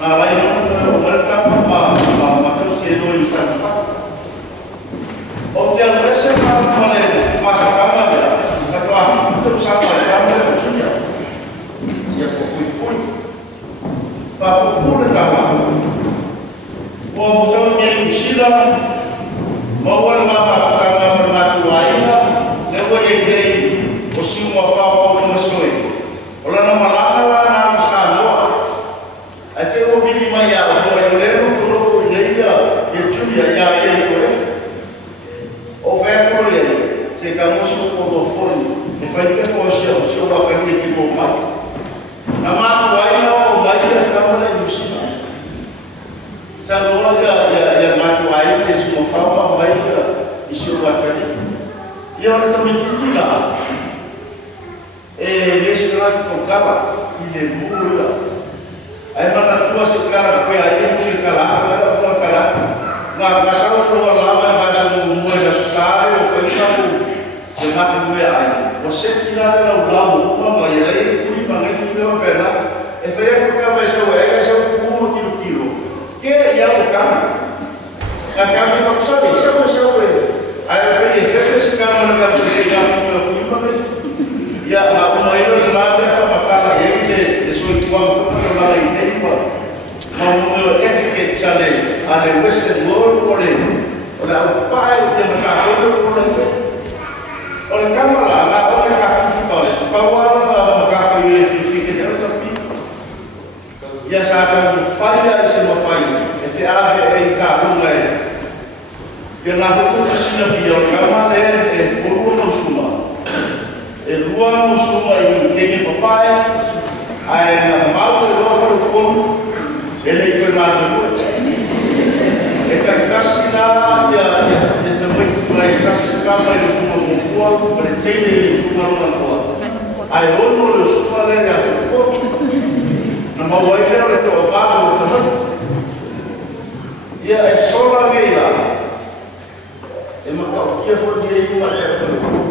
Vai não voltar para torcedor em São Paulo. O que a pressa para mas câmera, a tua filha tu sabe a câmera tinha. E eu fui. Para o pulo da lá. O usaw minha mochila, mawal mapa câmera para matuaina, levou ele o sim uma falta uma soe. Olha na malanga lá na sala. Até o vídeo mais alto, eu lembro que eu fui leia e Julia já ia to o verbo ele, chegamos no telefone, e foi que poxa, o senhor acredita que bom mais. Na mais vai não, vai a câmera do cinema. Sabe olha mais vai que isso uma forma vai o senhor acredita. E eu também disse lá. Nesse lado com cava, filho burra. Aí para tua se cara foi aí música lá, uma cara. Na passava por lá, mas baixo do moeda social, foi para o mata do aí. Você tirar o lado, uma mãe, aí fui para nem filho uma perna. E foi a cabeça o essa uma quilo. Que é o carro? A cabeça foi só isso, foi. Aí eu fez esse carro na minha chegar no meu primo, mas e a maior lá dessa batalha aí de sua forma foi para lá em Neymar. Uma etiquette challenge a Western World Foreign. Olha o pai de macaco olha câmera lá olha capítulo para o ano macaco e fica dentro da pipa. E essa água falha esse não falha. Esse água é carro é. E na rua se na via o câmera é por uma suma. Lua musuma e tem papai, aí na mal ele oferece como ele foi lá no lua. É que a casquina e também tu aí casquina vai no suma com lua, pretende ele suma na lua. Aí o no suma ele já ficou. Na mal ele é o vago também. E é só lá meia. É uma que foi de uma certa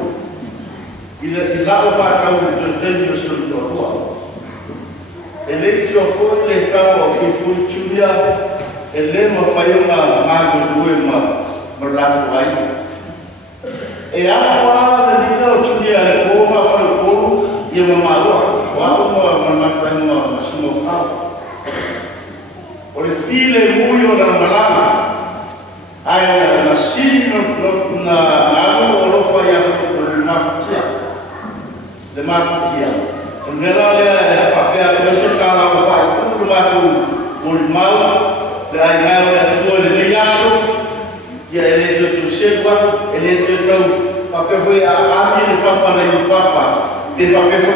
e lá o bateu do tempo do seu rua. Ele tinha foi ele estava foi Julia ele não foi uma mago do uma merlado aí. E agora ele não Julia ele uma foi como e uma mago uma uma fala. O filho muito na malama. Aí na cine na água não foi a mafatia. De mafatia. Nela é papel que você tá lá faz tudo lá com o mal, daí vai o teu ele aço e ele tu chega ele tu papel foi a amigo papa na papa e papel foi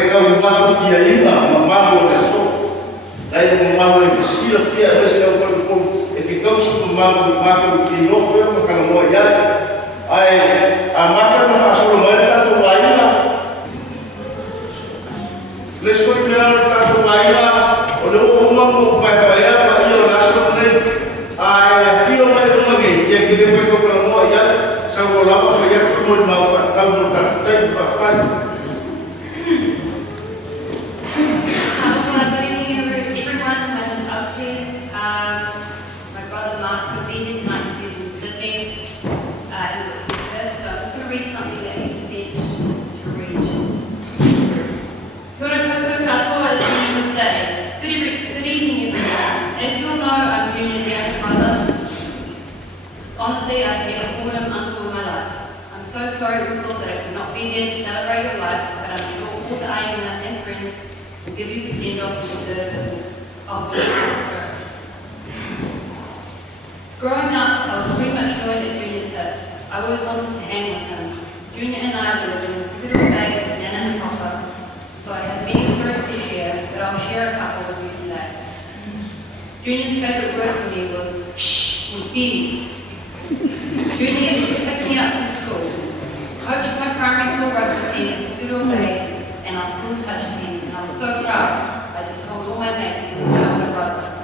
que o mal que ainda uma mal é só daí o mal é que se fia esse não foi como é que causa o mal que não foi uma calmoia aí a mata não faz o mal tá tudo aí les foi melhor tanto baila ou uma pai para ir lá sobre a filha uma gay e que depois que eu não ia só vou lá para fazer tudo mal fatal não tá tem para ficar Honestly, I've never called him uncle in my life. I'm so sorry, Russell, that I could not be there to celebrate your life, but I'm sure all the Aina and friends will give you the send-off you deserve of the spirit. Growing up, I was pretty much joined at Junior's hip. I always wanted to hang with him. Junior and I were living in a little day with Nana and Papa, so I have many stories to share, but I'll share a couple with you today. Junior's favourite word for me was shh and bees. Junior used to pick me up from school, coached my primary school rugby team at the Federal Bay and our school touch team, and I was so proud. I just told all my mates he was my older brother.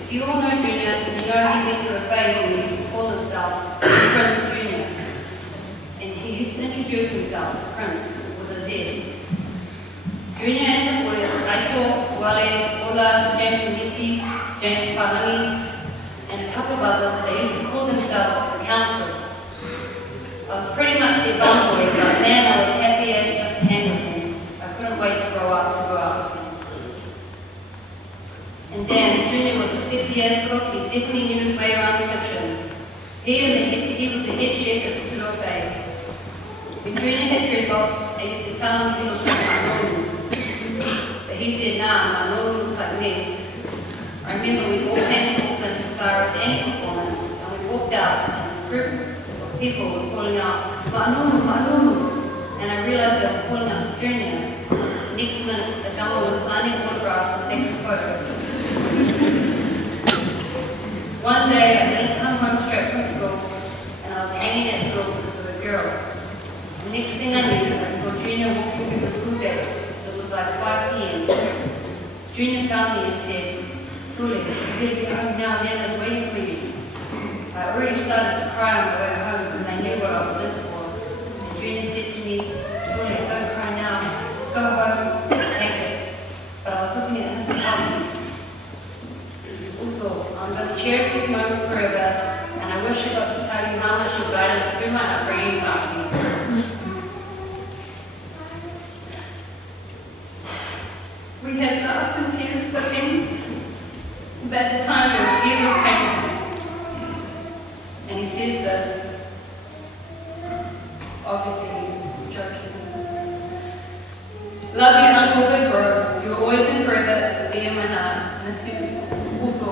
If you all know Junior, you know he went through a phase when he used to call himself Prince Junior, and he used to introduce himself as Prince with a Z. Junior and the boys, I saw Wale Wahula, James Ngiti, James Palangi, and a couple of others. They used to call themselves the Council. I was pretty much their bum boy, but man, I was happy as just to hang with him. I couldn't wait to grow up with him. And Dan Jr. was a CPS cook. He definitely knew his way around the kitchen. He was the head chef at Pukeroa Bay. When Junior had dreadlocks, I used to tell him he looks like my normal. But he said, nah, my normal looks like me. I remember we all came to Auckland for Sarah's annual performance, and we walked out, and this group of people were calling out, my normal. And I realized they were calling out to Junior. The next minute, the drummer was signing autographs and taking photos. One day, I didn't come home straight from school, and I was hanging at school because of a girl. The next thing I knew, I saw Junior walking through the school gates. It was like 5 p.m. Junior found me and said, Sule, you better get home now, Nana's waiting for you. I already started to cry on my way home because I knew what I was in for. And Junior said to me, Sule, don't cry now, just go home, take it. But I was looking at him to help me. Also, I'm going to cherish these moments forever, and I wish I got to tell you how much your guidance through my upbringing helped me. We had laughs and tears flipping, but at the time there were tears of pain. And he says this, obviously he's joking. Love you, Uncle Big Bro. You're always and forever be in my heart. Miss you. Also.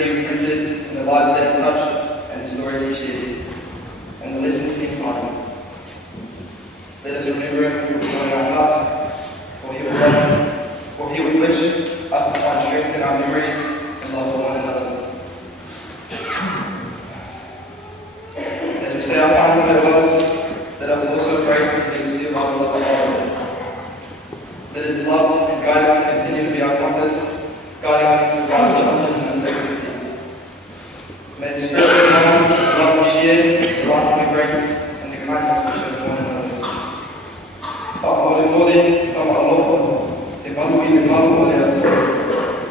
Be imprinted in the lives that he touched and the stories he shared. And say our final farewells, let us also embrace the legacy of our beloved Lord. Let His love and guidance continue to be our compass, guiding us through life's challenges and uncertainties. May the spirit of the love we share, the life we bring, and the kindness we show to one another. Pakmole tama alofo, te pamui te malu o le ato,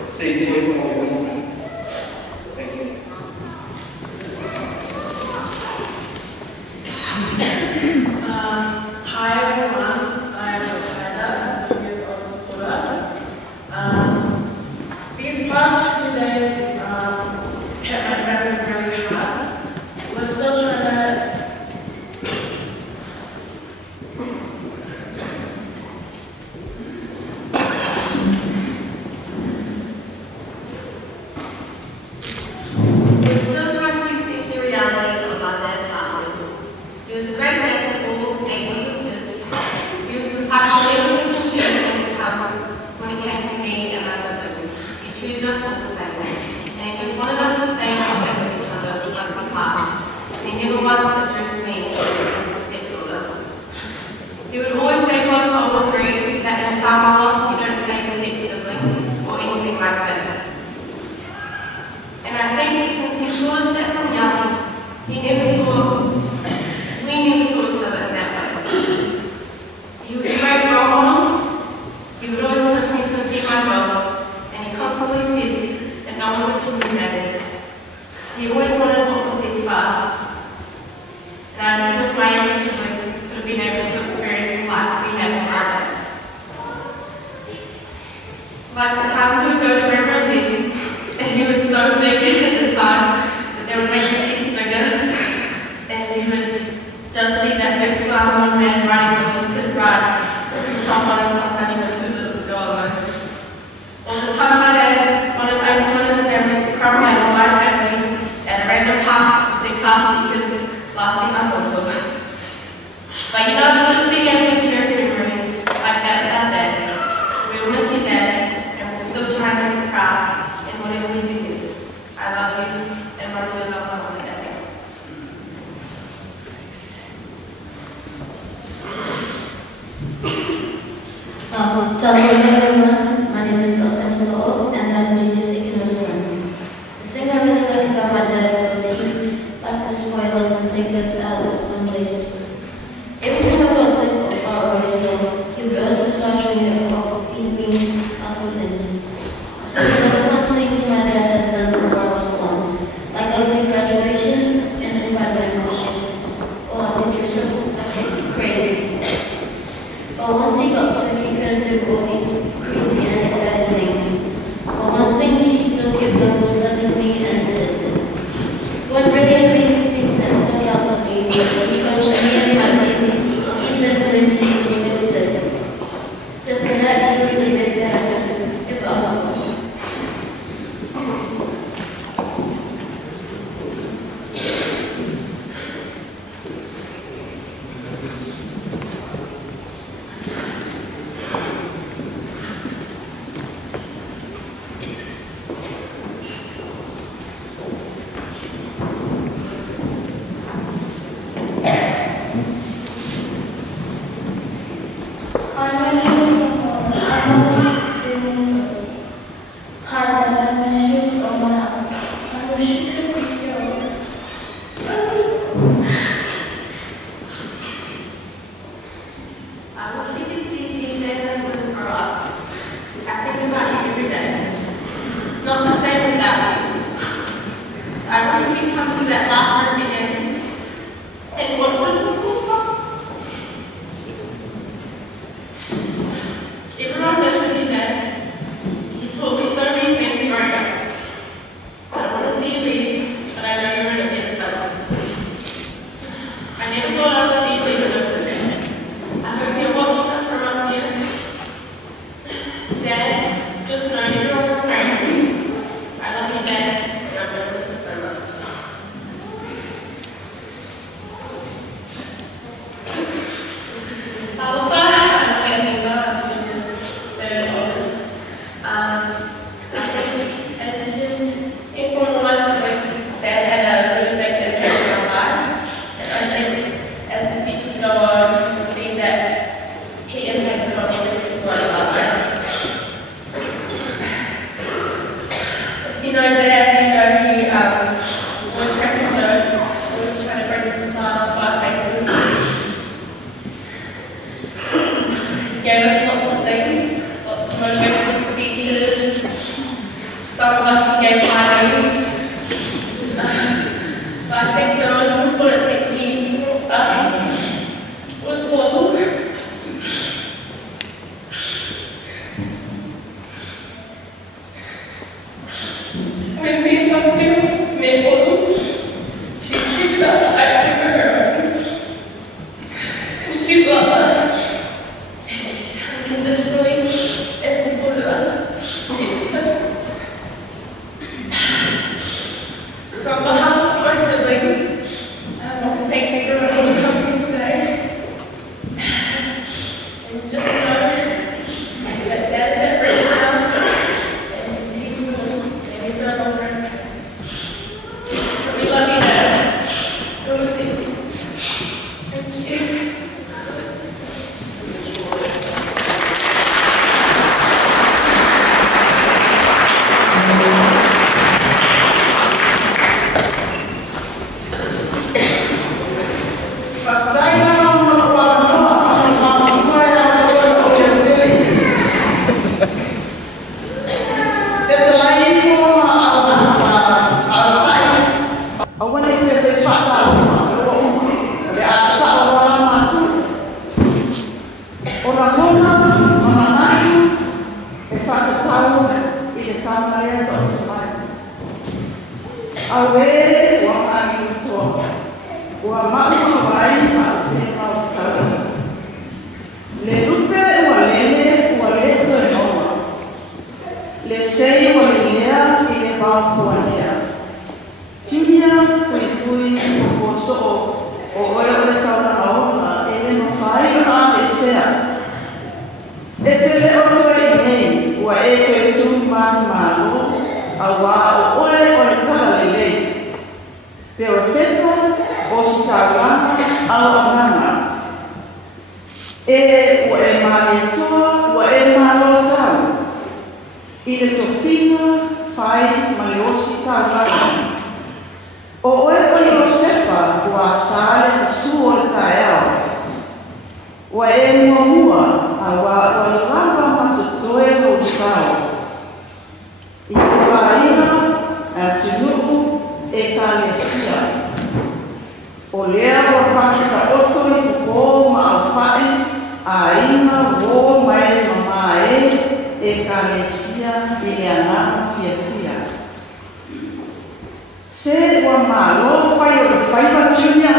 se i tui o le wina. Thank you. Hi everyone, I'm Rosetta, I'm 2 years old student. These past 2 days kept my family really hard. We're still trying to accept the reality of our dad's passing. He was a great dad to all 8 of his kids. He was the type of leader who could choose and become when it came to me and my siblings. He treated us all the same way. And he just wanted us to stay in contact with each other once he passed. And he never once addressed me as his stepdaughter. He would always say to us all agree that in Samoa you don't say step-sibling or anything like that. And I think since he saw us that from young, we never saw each other in that way. He was a great role model. He would always push me to achieve my goals, and he constantly said that no one's opinion matters. He always wanted what was best for us. And I just wish my younger siblings could have been able to experience the life we had in our day. Like the time we would go to Reverend, and he was so big at the time that they would make the seats bigger, and we would just see that big Samoan man riding with his ride with someone until Sunny was too little to go alone. All the time my dad wanted Ainsman and his family to crumb out a white family at a random park with their car speakers blasting us on top. But you know, just being able to cherish memories like that with our dad. We'll miss your dad, and we'll still try to make him proud in whatever we do. I love you, and I really love my mom and dad. Hello everyone, my name is Dosan Soo, and I'm a music musician. The thing I really liked about my dad was he liked to spoil us and take us out on places. Every time I got sick or already so, he would always massage me or feed me up with him. So there are fun things my dad has done before I was born, like early graduation and his graduation. Oh, I think you're so crazy. But once he got sick, he couldn't do all these crazy and exciting things. But one thing he still kept up was loving me and did it. One really amazing thing that stuck out to me was ua ma'u mai ma'u tau. Le lupe ua lele ua leto e noa. Le sei ua lelea I le pau kua lea. Junia fui o so o oe o le tau na aona e le no whai o na e sea. E te le o toi nei ua e toi tūmanu mālo a wā o oe o le tala lelei. Peo feta o si tāwana au amanga. E ua e māle toa ua e mālo tau. I le topina whai ma le o si tāwana. O oe o Iosefa ua sāle su o le taeao. Ua e mua a wā ua le ramba matutoe o sao. I te wāina a tunuu e kālesia. O lea ua pakita oto I kuko ma au whae a inga wō mai mama e kālesia I le anama fia fia. Se ua mālo whai o le whaiwa Junia.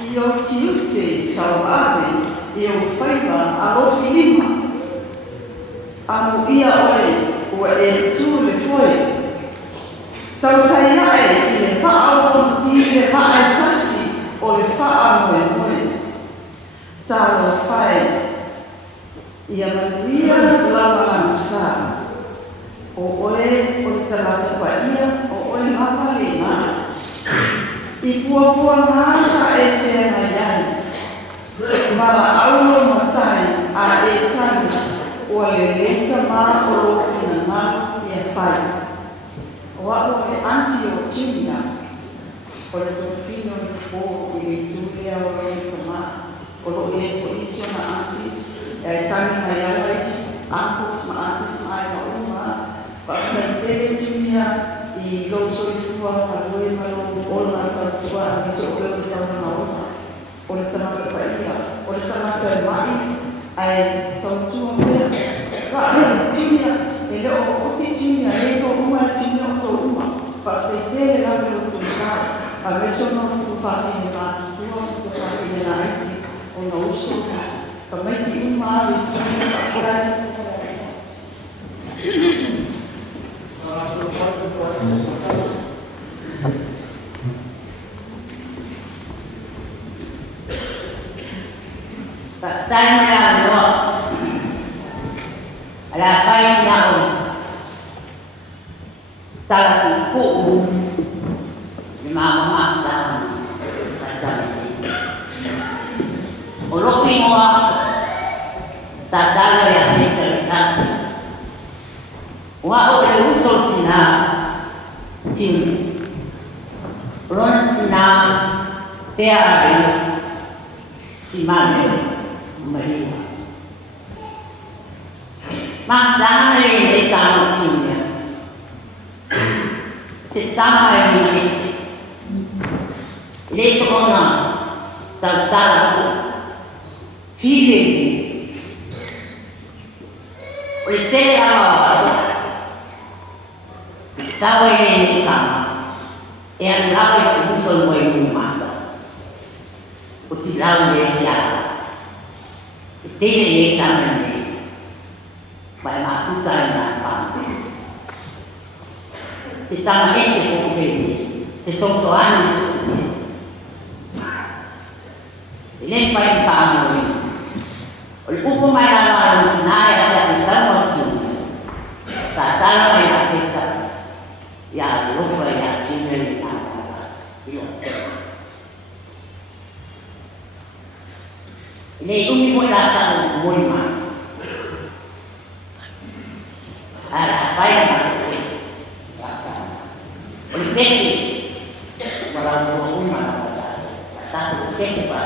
I o tiute tau ave I o whaiwa alo whilima. Anu ia oe ua e tū le foe. Tau tai ae I le wha au ti le wha e tasi o le wha moe moe. Tālo whae. Ia manuia lama langsa. O oe o le talata pa ia o oe mama le nā. I pua ngā sa e whea mai ai. Mara aulo matai a e tani o le lenta mā o lopina mā I a whai. O ako e anti o Junia o le tofino I po I le tūlea o lopina mā. O lo e ko isi o na antis e tani mai alais ankos ma antis ma ai ma uma. Pakaitere Junia I loso I fua ma loe ma lo ona katua a miso o leo tau na ona. O le tamata pa ia, o le tamata e mai, ai tau tua mea. Ka Junia, e leo o te Junia, e ko uma Junia o to uma. Pakaitere la me lo tua a meso no futupahi ni nga tua, futupahi ni nga aiti, o na uso. Ka mai ki uma I Junia sakurai. Tanya no ala pai na o tala ku ni mama ta ta o lo pingo ta dala ya ni ta sa wa o le uso tina tin ron na pea imane Maria. Makdana le tamo Junia. Te tama e mi esi. Le sokona tala ko. Hile. O le tele awa. Tawa e ni kama. E an lawe ko muso mo e mumata. O ti lawe e siara. Tene e tamene, vai makuta e nā pāntu. Te tama ese koko pene, te soso ani soto. Te len pai ni pāntu. O le upo mai la wāra ni nāe a te tamo atu. Tā tala mai la peta, ia te ropa e a tine ni nā pāntu. Nei umi mo la tau mo ma. Ara fai ma ko. O le peki. Wala mo uma na ta. Ta ko peki pa.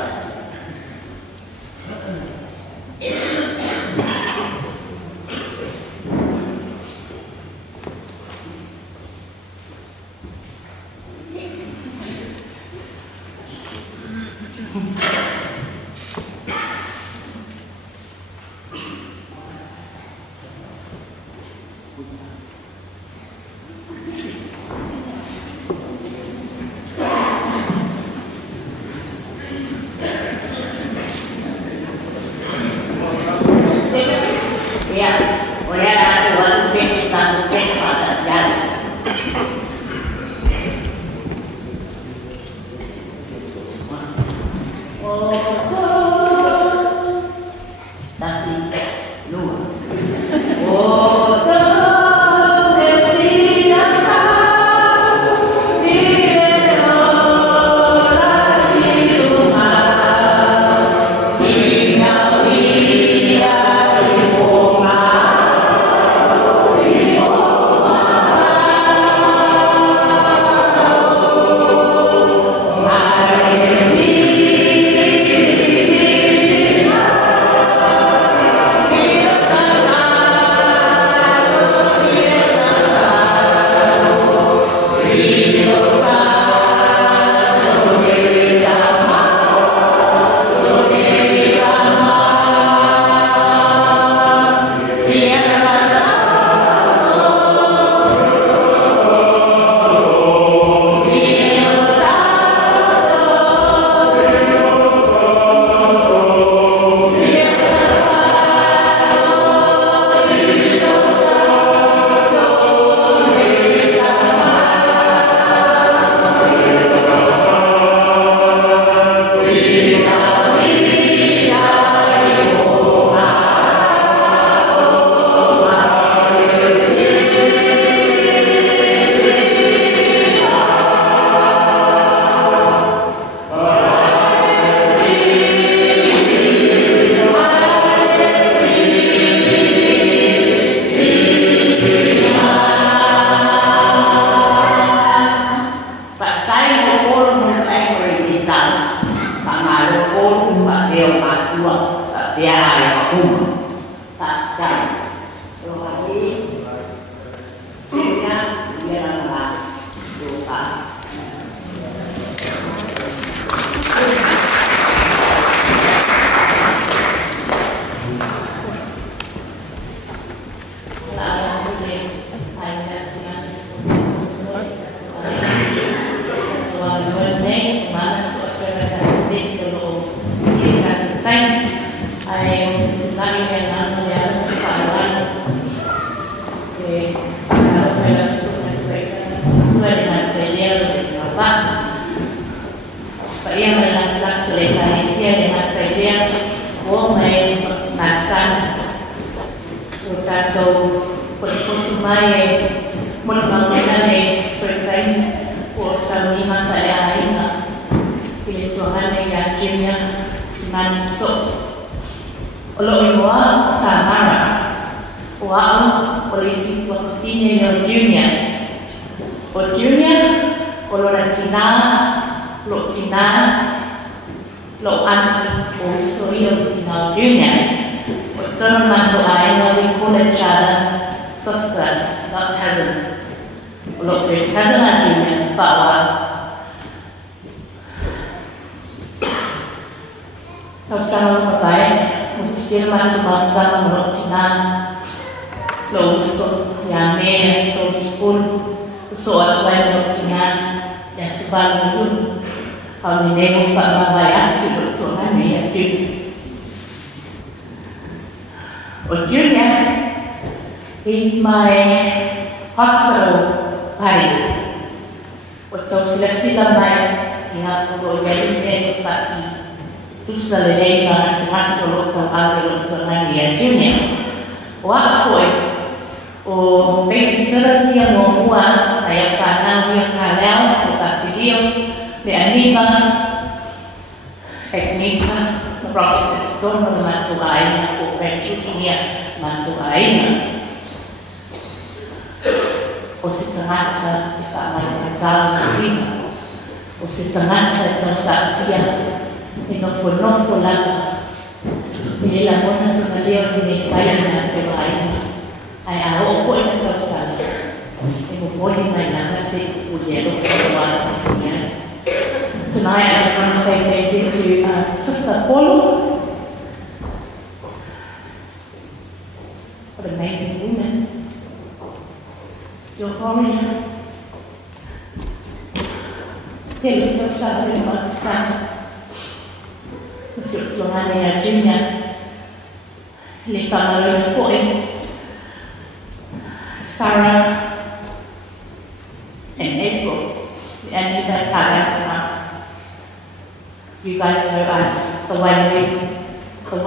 You guys know us, the Wainui crew.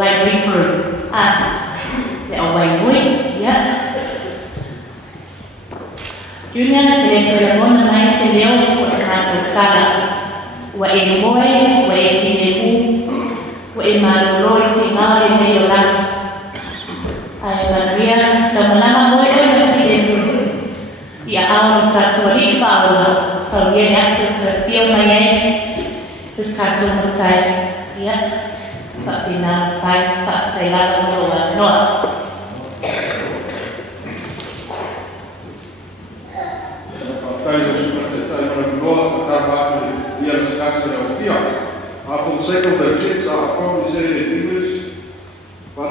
The Wainui, yeah. Junior te mona mai se leo o te mātutala. Wa e moe, wa e kineku, wa e maloloi te ngāre mei o lana. Ai Maria, na malama moe o na kineku. Ia au ni tatua li whaola, sau ia ni asu te pio mai e. Te tatua mutai, ia. Whapina, whai, whaptai lana moa noa. For the sake of the kids, I'll probably say it in English. But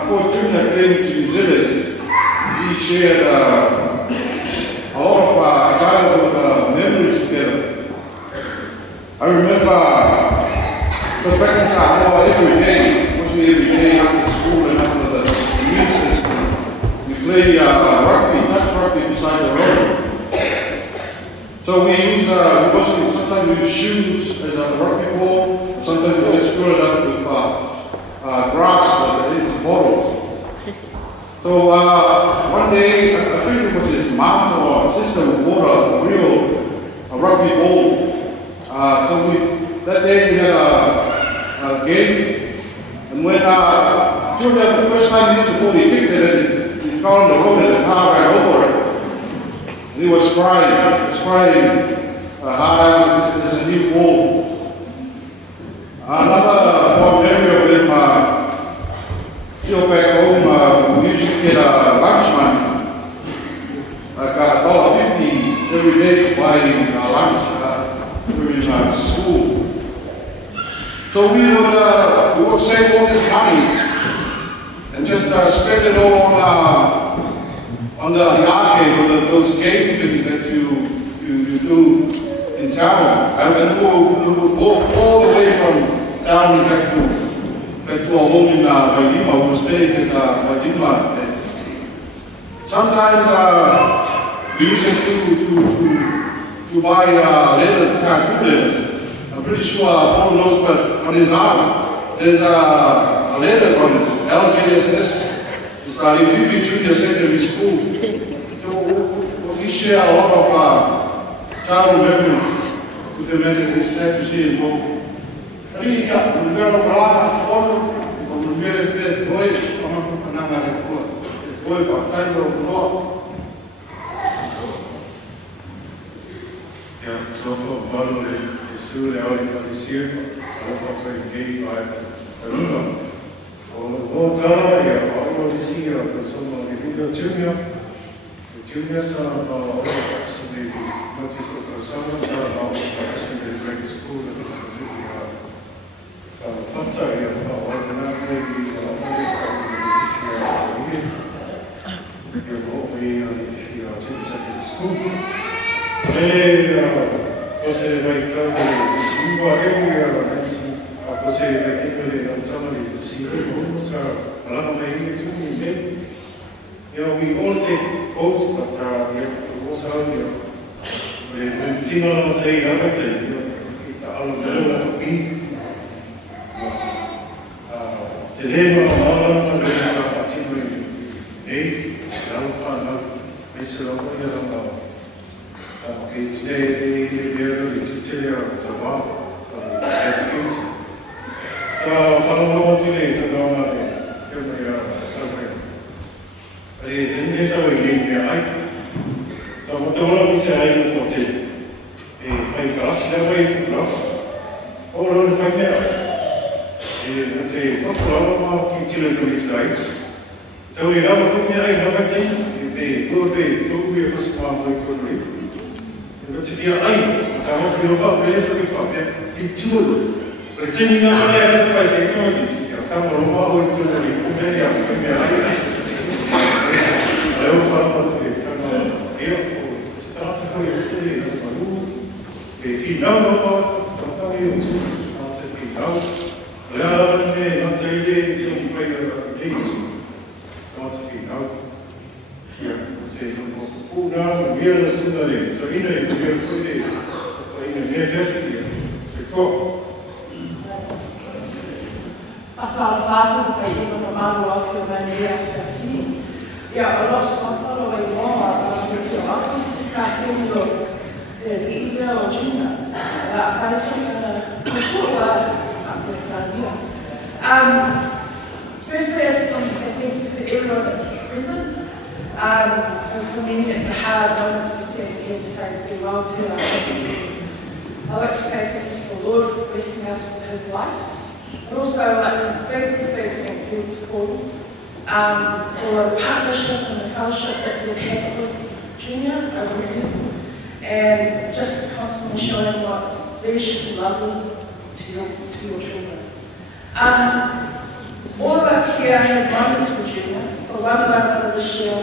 before Junior came to New Zealand, he shared a lot of childhood memories together. I remember the back in time, every day after school and after the recess, we play rugby, touch rugby beside the road. So we use, sometimes we use shoes as a rugby ball, sometimes we just fill it up with grass, like it's bottles. So one day, I think it was his mom or sister who bought a rugby ball. That day we had a game, and when Junior, the first time he used the ball, he kicked it and he fell on the road and the car ran over it. And he was crying, hard as a new ball. Another fond memory of him, still back home, we used to get lunch money, like $1.50 every day to buy lunch during school. So we would save all this money and just spend it all on the arcade or those game things that you do in town. And we would walk all the way from town back to our home in Wailima. We stayed in Wailima. Sometimes we used to buy tattoo letters. I'm pretty sure Paul knows, but on his arm there's a letter on LJSS. It's Lififi Junior Secondary School. So we share a lot of childhood memories with them, and it's sad to see him go. Ja, zoveel ballen in Sule organiseerd, over 25 Europa. Voltana je organiseerd door sommige goede junior. De juniors zijn al actually not just for summer, zijn al actually the grade school and so fanta je organiseerd die je ook mee aan de school. Cose vai trovare si guarda cose che quelle non sono di si cosa alla meglio tu mi we all say post but we also when Tino non say nothing it all the be the name of all the stuff actually now Mr. Okay, today we are going to tell you about education. So, follow today is normal. So, what the one we say I will tell you. I ask the way to know. All on the fact let's say, what problem of children to his lives. So, we have a good thing. They go to be a small boy to read. But if you're able to have your family to be family, it's good. But then you know that by saying to it, you're talking about what you're doing. I don't know what to do. Start to go yesterday. If you know about to tell you, start to be out. Learn not to be to play your days. Start to be out. Say, who now we are similarly. So in a year, in a year, before Atau fatu pai ino na maru afu mani after fi. Ya a lot of follow away more as I was to office to casting lo the email or junior. I firstly, I just want to say thank you for everyone that's here present. For many, it's a hard moment to stand here to say farewell to. I'd like to say thank you to the Lord for blessing us with His life. But also, I'd like to thank you to Paul for the partnership and the fellowship that we've had with Junior over the years, and just constantly showing what leadership and love is to your children. All of us here had moments with Junior, but one that I remember this year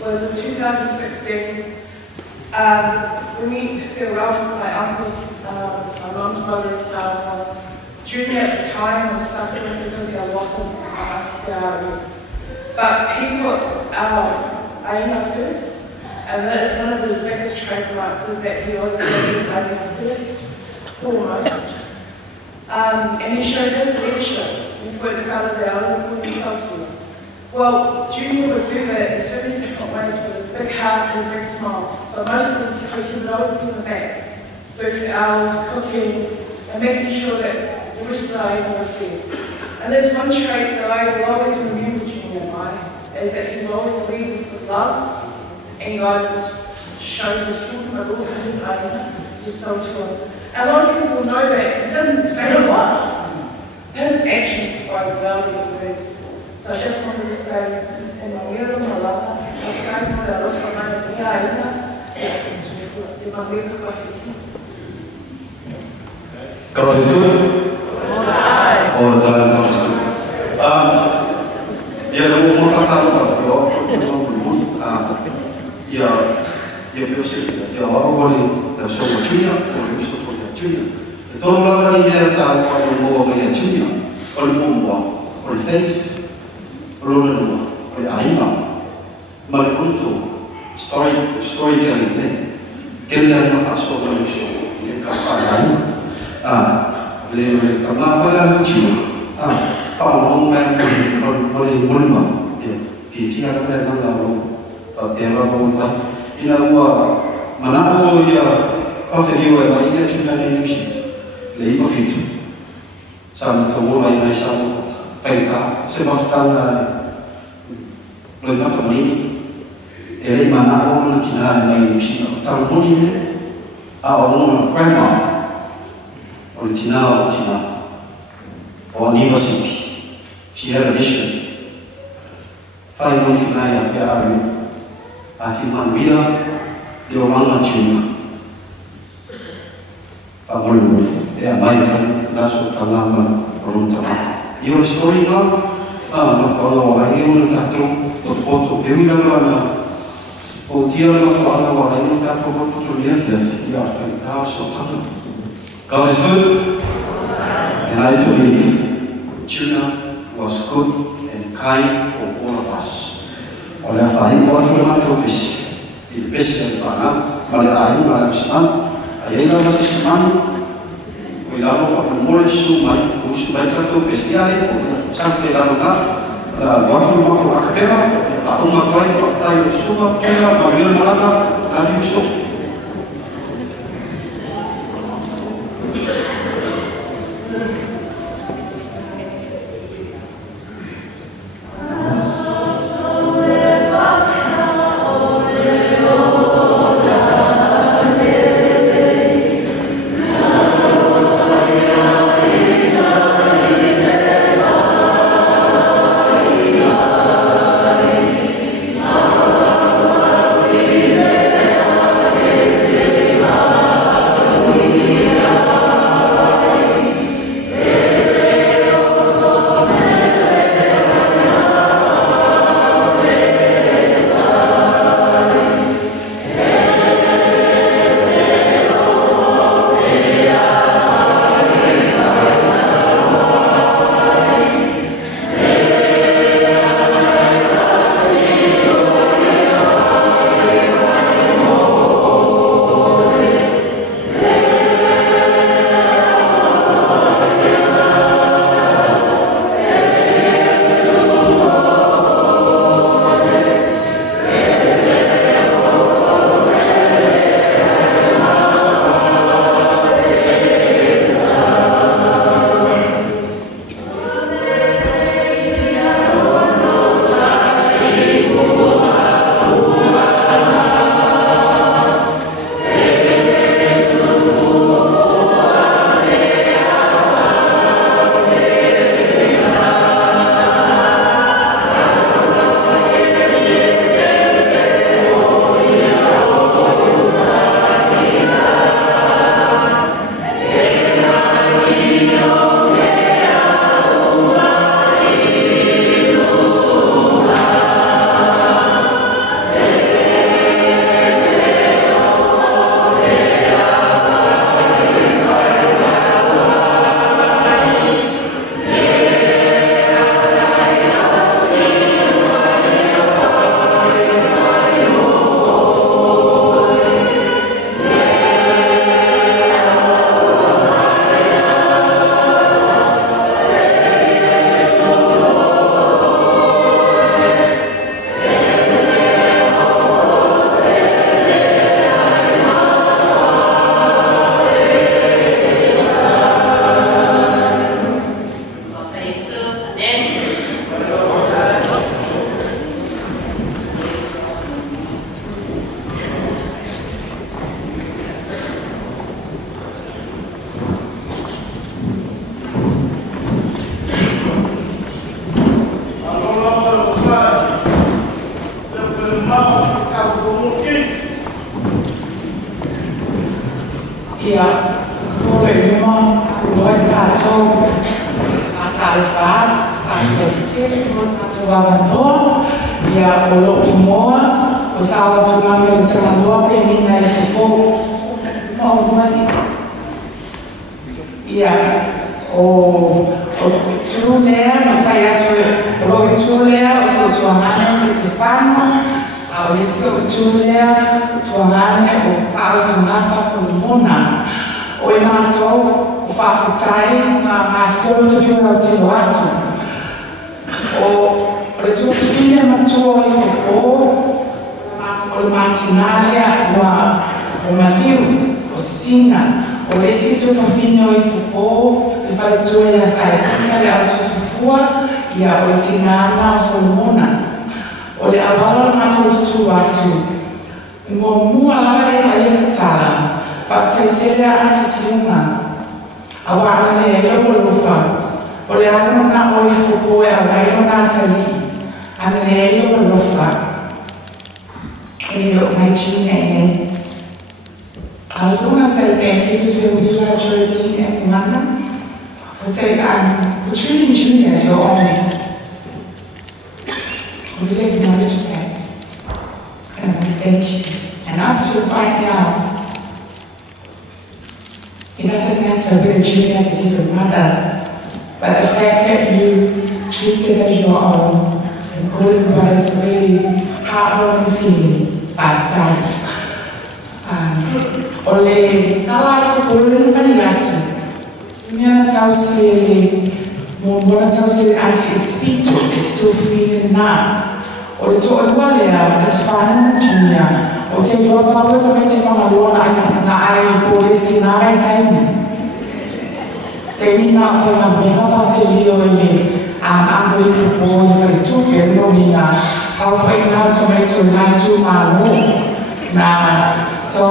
was in 2016. We meet to farewell my uncle, my mum's brother, so Junior at the time was suffering because he had lost him. But he put Aina first, and that is one of his biggest trademarks, is that he always put Aina first, foremost. And he showed his leadership. Well, Junior would do that in so many different ways with his big heart and his big smile, but mostly because he would always be in the back, working hours, cooking, and making sure that the rest of the day was there. And there's one trait that I will always remember Junior by, is that he will always lead with love and guidance to show his children, but also his own, his told to him. And a lot of people know that he didn't say a lot. His actions spoke louder than words. So I just wanted to say, in my year of my life, I've tried to look for my Aina, in my week of coffee. God is good. All the time, God is good. More kata orang boleh semua Junior, boleh semua Junior. Todo lo que viene a cuando uno va a Junior, con el mundo, con el faith, con el Aina, mal culto, storytelling, que le han pasado por eso, que capaz le capaz fue la Junior, Paulo men boleh mulma, que tiada boleh mandar tierra bolsa, ina gua mana gua ya oferiu a Maria Junior ni misi. Lấy có phi chủ, sang thầu mua máy sang phải cả sẽ bắt tăng lời nói thẩm mỹ, để lấy mà nào cũng chỉ là mình chỉ tăng muốn đi, ông quen mà, ông chỉ nào ông đi vào sinh, chỉ là vision, phải muốn chỉ là ya cái khi mà vida điều mang là chuyện và một lần mai phần đã số tăng mà rồi tăng. Your story nó follow lại yêu nó ta cũng tốt biểu hiện là ô tiêu nó follow lại nó ta cũng tốt liệt liệt. Ya phần ta số tăng. God is good, and I believe Junior was good and kind for all of us. Oleh phải có những cái chỗ thì biết rằng bạn mà lại ai mà lại sống, ai đó là sống. Cuidado con el sumai, sumai tanto especiales, sangue la lugar, waktu mau akpera, atau makai pakai suma kera, bagaimana malaka, kami usut. so matalifat atau tuawan ia olok imoa usaha tulang yang terlalu pengen naik kupu mau mani ia tulea mafaya tulea uso tuangane Stefano Aulisco tulea tuangane uso nafas pulmona o imato o fakutai na asio tufiwa tiwatu o retufile matuo o matinalia wa umaliu ostina o esito tofino o Ipaletue ya saikisa ya utufua ya utinana solomona. Ole awalo matutu watu. Ngomua lawa ya kayefutala. Bakteria antisiuma. Awala ya yelo lufa. Ole awalo na oifupo ya wailo na tali. Ane ya yelo lufa. Eyo maichine. I was going to say thank you to Sylvia, Geraldine, and Amanda. I'll say I'm treating Junior as your own. We really acknowledge that. And we thank you. And up to right now, it doesn't matter whether Junior has a different mother, but the fact that you treat it as your own and call it by this really heartwarming feeling at time. Oleh kalau aku boleh melihat, ini tahu sih, mungkin tahu sih anti espiritu, itu feeling na. Oleh tu boleh ya, sesuatu jenisnya. Oleh tu apa tu macam malu na ayah boleh sinar time. Tapi nak apa apa kelio ini, aku itu boleh itu fenomena. Kalau nak tu macam tu malu, so.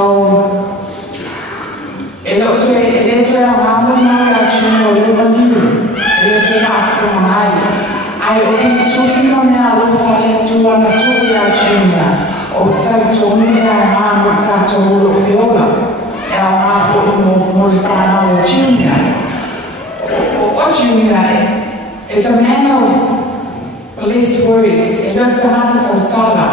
Ele foi amado na Latina, ele baniu, ele foi África mais. Aí o que trouxe na minha luz falei tu na tua Latina, o santo não é amado tanto o viola, é amado o molipana o Junior. O Junior is a man of least words. Ele está na sala.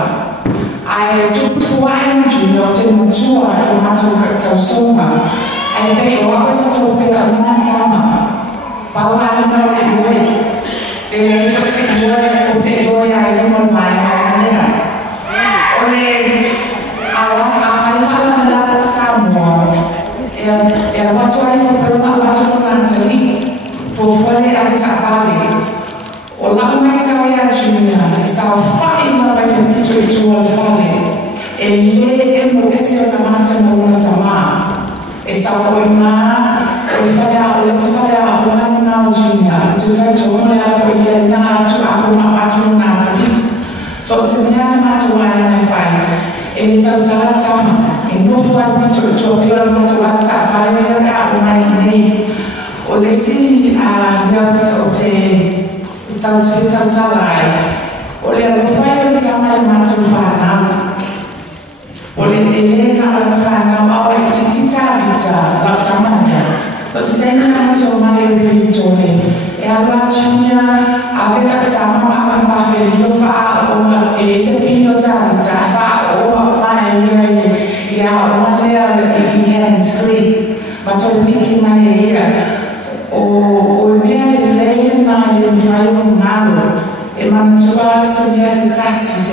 Ai tutua Junior tem mutua e matou soma. Ai bem, eu vou te trocar uma sama. Para não é boi. Ele não se boi, o te boi aí não vai maneira. Olha, a fala da sama. Ela botou aí o problema botou na antali. Fofole a tapale. Olá, como é que a Júlia? Estava falando para o pedido de uma fale. Ele é o esse tomate no tamar. Estava olhando, olhando, olhando na Júlia. Tu tá jogando olhando na tu aku na tadi. So sebenarnya macam mana file? Ele tá usando tamar. Ele não foi pedido de uma macam tapale aku main ni. Oleh si dia tu Tão salai. Olha, o pai do tamanho mais urbano. Olha, ele na urbano, olha, tita, lá tamanho. Você tem que muito mais bem é a latinha, a vera tamanho, a velho fa, ele se filho tamanho, fa, ou pai ele, e a uma lea ele quer escrever, mas o que mais o meu leio na vai malo e mantua se me se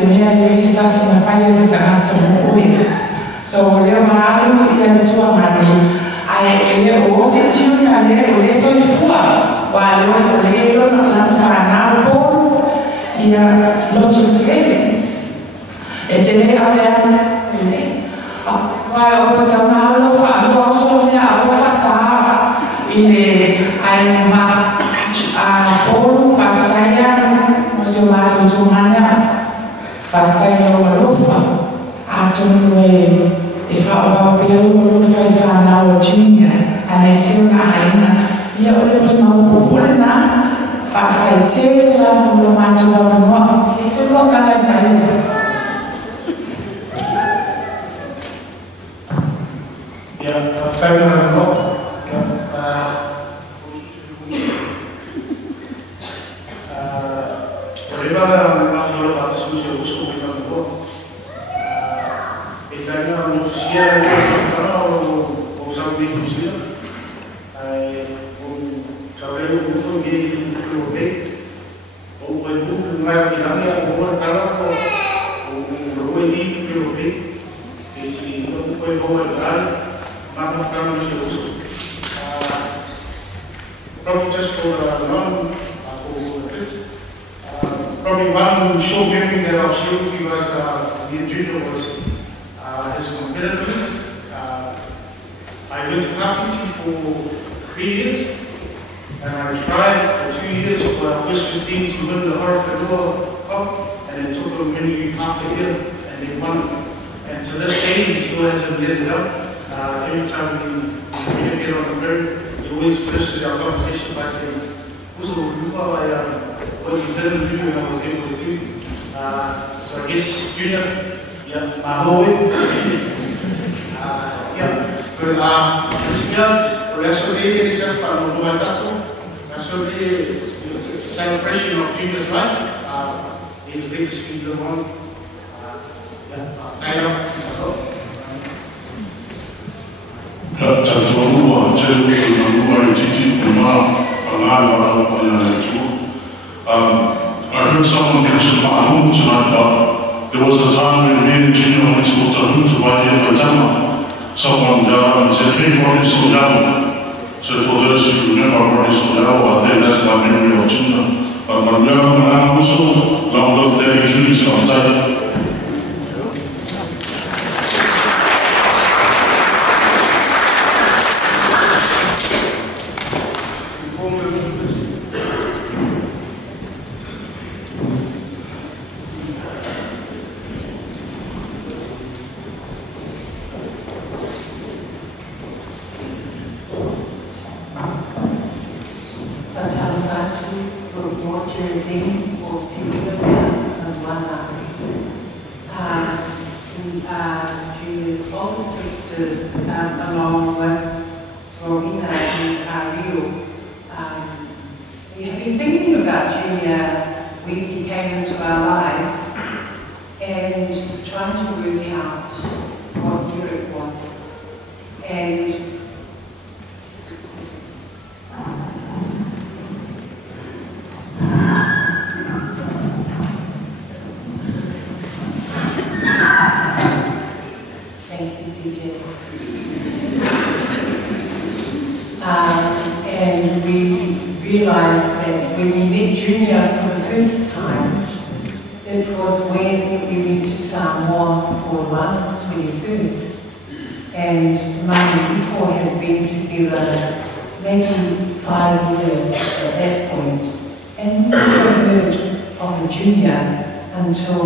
me se na pai se so le malo e a tua mãe ai ele o te tio na le o so fua wa le na fana po e a lo tu ele e te le a ele vai o tamalo fa lo so me a fa sa ele ai ma a polo percaya musuh tunanya percaya lupa atunwe ifa orang lupa ifa nawa Junior anesil aina ya oleh mau boleh na percaya cila belum macam apa itu kok kalian ya saya Probably just for probably one short memory that I'll share with you as the agenda was his competitiveness. I went to carpentry for 3 years, and I tried for 2 years for our first 15 to win the Horowhenua Cup, and it took him nearly half a year, and they won. And to this day, he still hasn't let it up. Every time we get on the ferry, he always finishes our conversation by saying, what you didn't do and I was able to do. So I guess Junior, yeah, Mahoe. Yeah, but that's what it is, it's a celebration of Junior's life. He's great to speak to one. I heard someone mention Mahum tonight, but there was a time when me and Junior went to Otahuta right here for Tama. Someone said, hey, Ronnie Soleau. So for those who remember Ronnie Soleau, I think that's my memory of Junior. But my grandma also, long love Daddy Julie, so I'm tired. And we realized that when we met Junior for the first time, it was when we went to Samoa for Wana's 21st. And Mum and Iko had been together maybe 5 years at that point. And we never heard of Junior until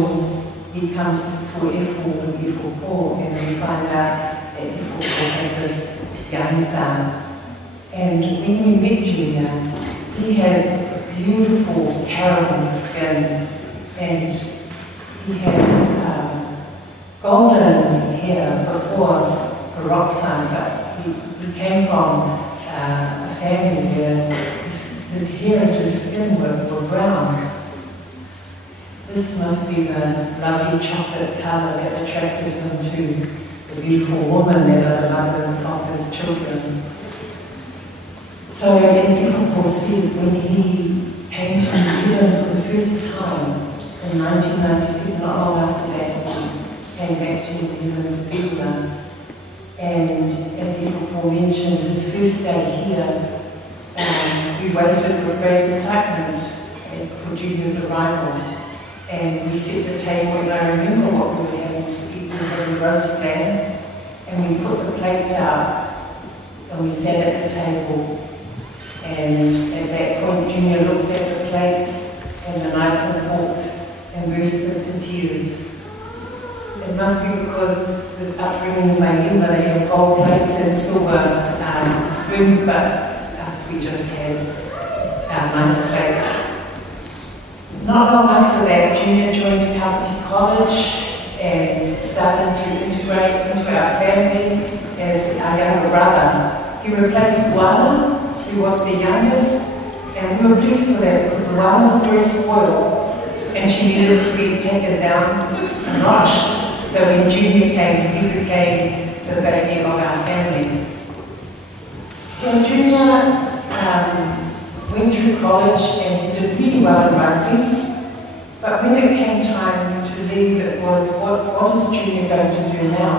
he comes to Tuefu and Ifoko, and we find out that Ifoko had this young son. And when we met Junior, he had a beautiful caramel skin, and he had golden hair before Roxanne, but he came from a family where his hair and his skin were brown. This must be the lovely chocolate color that attracted him to the beautiful woman that is another of his children. So as people said, when he came to New Zealand for the first time in 1997, not long after that, he came back to New Zealand to be with us. And as people mentioned, his first day here, we waited with great excitement for Junior's arrival. And we set the table, and I remember what we were having to eat. We had a roast lamb, and we put the plates out, and we sat at the table. And at that point, Junior looked at the plates and the knives and forks and burst into tears. It must be because his upbringing in Mahima, they have gold plates and silver spoons, but us, we just had nice plates. Not long after that, Junior joined Kapiti College and started to integrate into our family as our younger brother. He replaced Wana. He was the youngest, and we were pleased for that because the one was very spoiled and she needed to be taken down a notch. So when Junior came, he became the baby of our family. So Junior went through college and did really well in rugby, but when it came time to leave, it was, what is Junior going to do now?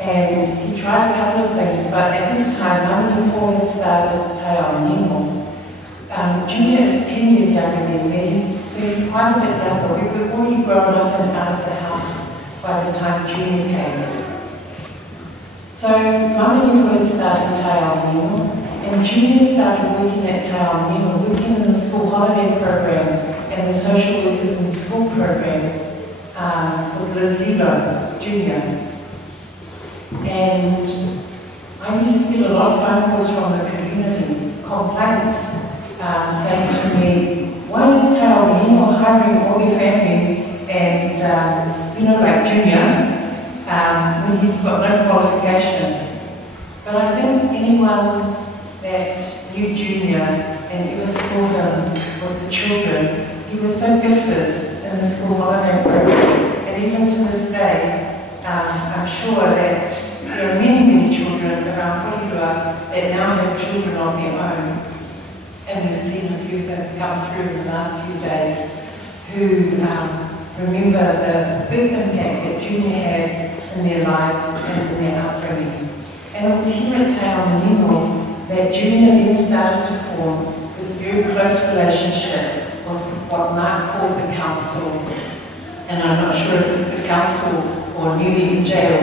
And he tried a couple of things, but at this time, Mum had started Te Ao Nemo. Junior is 10 years younger than me, so he's quite a bit younger. We were already grown up and out of the house by the time Junior came. So Mum had started Te Ao Nemo, and Junior started working at Te Ao Nemo, working in the school holiday program and the social workers in the school program with Liz Lilo, Junior. And I used to get a lot of phone calls from the community, complaints, saying to me, why is Te Ao Nemo hiring all your family and, you know, like Junior, when he's got no qualifications? But I think anyone that knew Junior and ever saw him with the children, he was so gifted in the school holiday program. And even to this day, I'm sure that there are many children around Porirua that now have children of their own. And we've seen a few that have come through in the last few days who remember the big impact that Junior had in their lives and in their upbringing. And it was here at Te Ao Nemo that Junior then started to form this very close relationship with what Mark called the council. And I'm not sure if it's the council or newly in jail,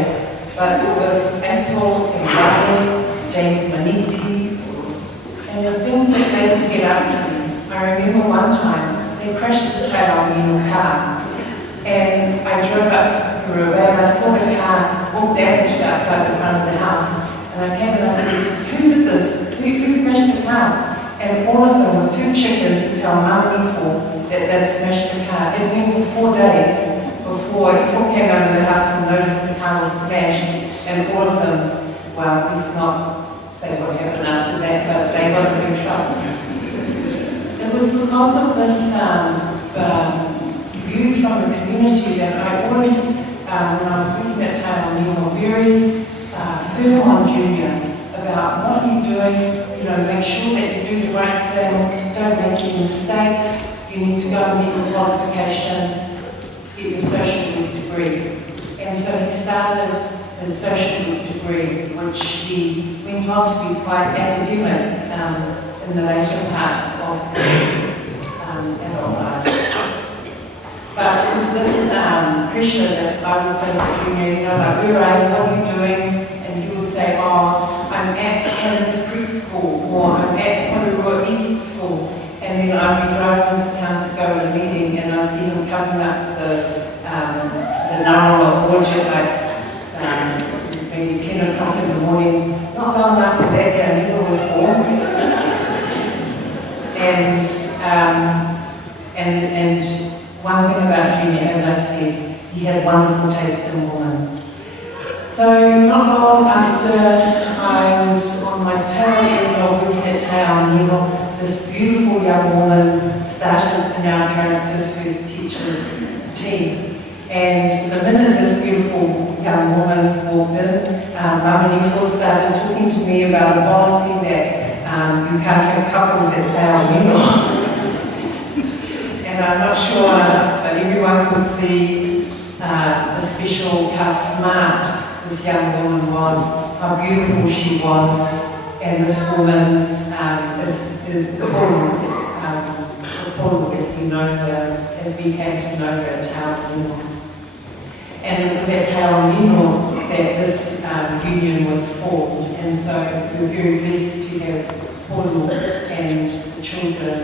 but with Ansel and Riley, James Maniti, and the things that they could get up to. I remember one time they crashed the Te Ao Nemo car, and I drove up to Pukeruwe and I saw the car all damaged outside the front of the house. And I came and I said, who did this? Who smashed the car? And all of them were too chicken to tell Mum for that they'd smashed the car. It went for 4 days before it all came out of the house and noticed the car was smashed. And all of them, well, he's not say what happened after that, but they got in big trouble. It was because of this views from the community that I always, when I was looking at Te Ao Nemo, very firm on Junior about what are you doing, you know, make sure that you do the right thing, don't make any mistakes, you need to go and get your qualification, get your social work degree. And so he started his social work degree, which he went on to be quite academic in the later parts of his adult life. But it was this pressure that I would say to Junior, you know, like, where are you, what are you doing? And he would say, oh, I'm at Cannons Creek School, or I'm at Porirua East School. And then I'd be driving into town to go to a meeting, and I see him coming up the Narawa Gorge at maybe 10 o'clock in the morning, not long after that Nemo was born. And one thing about Junior, as I said, he had wonderful taste in woman. So not long after I was on my tail end of working at Te Ao Nemo, this beautiful young woman started in our parents' first teachers team. And the minute this beautiful young woman walked in, Mama started talking to me about a policy that you can't have couples at Te Ao Nemo. And I'm not sure, but everyone could see especially how smart this young woman was, how beautiful she was, and this woman is the Paul, as we know her, as we came to know her at Te Ao Nemo. And it was at Te Ao Nemo that this union was formed, and so we were very blessed to have Paul and the children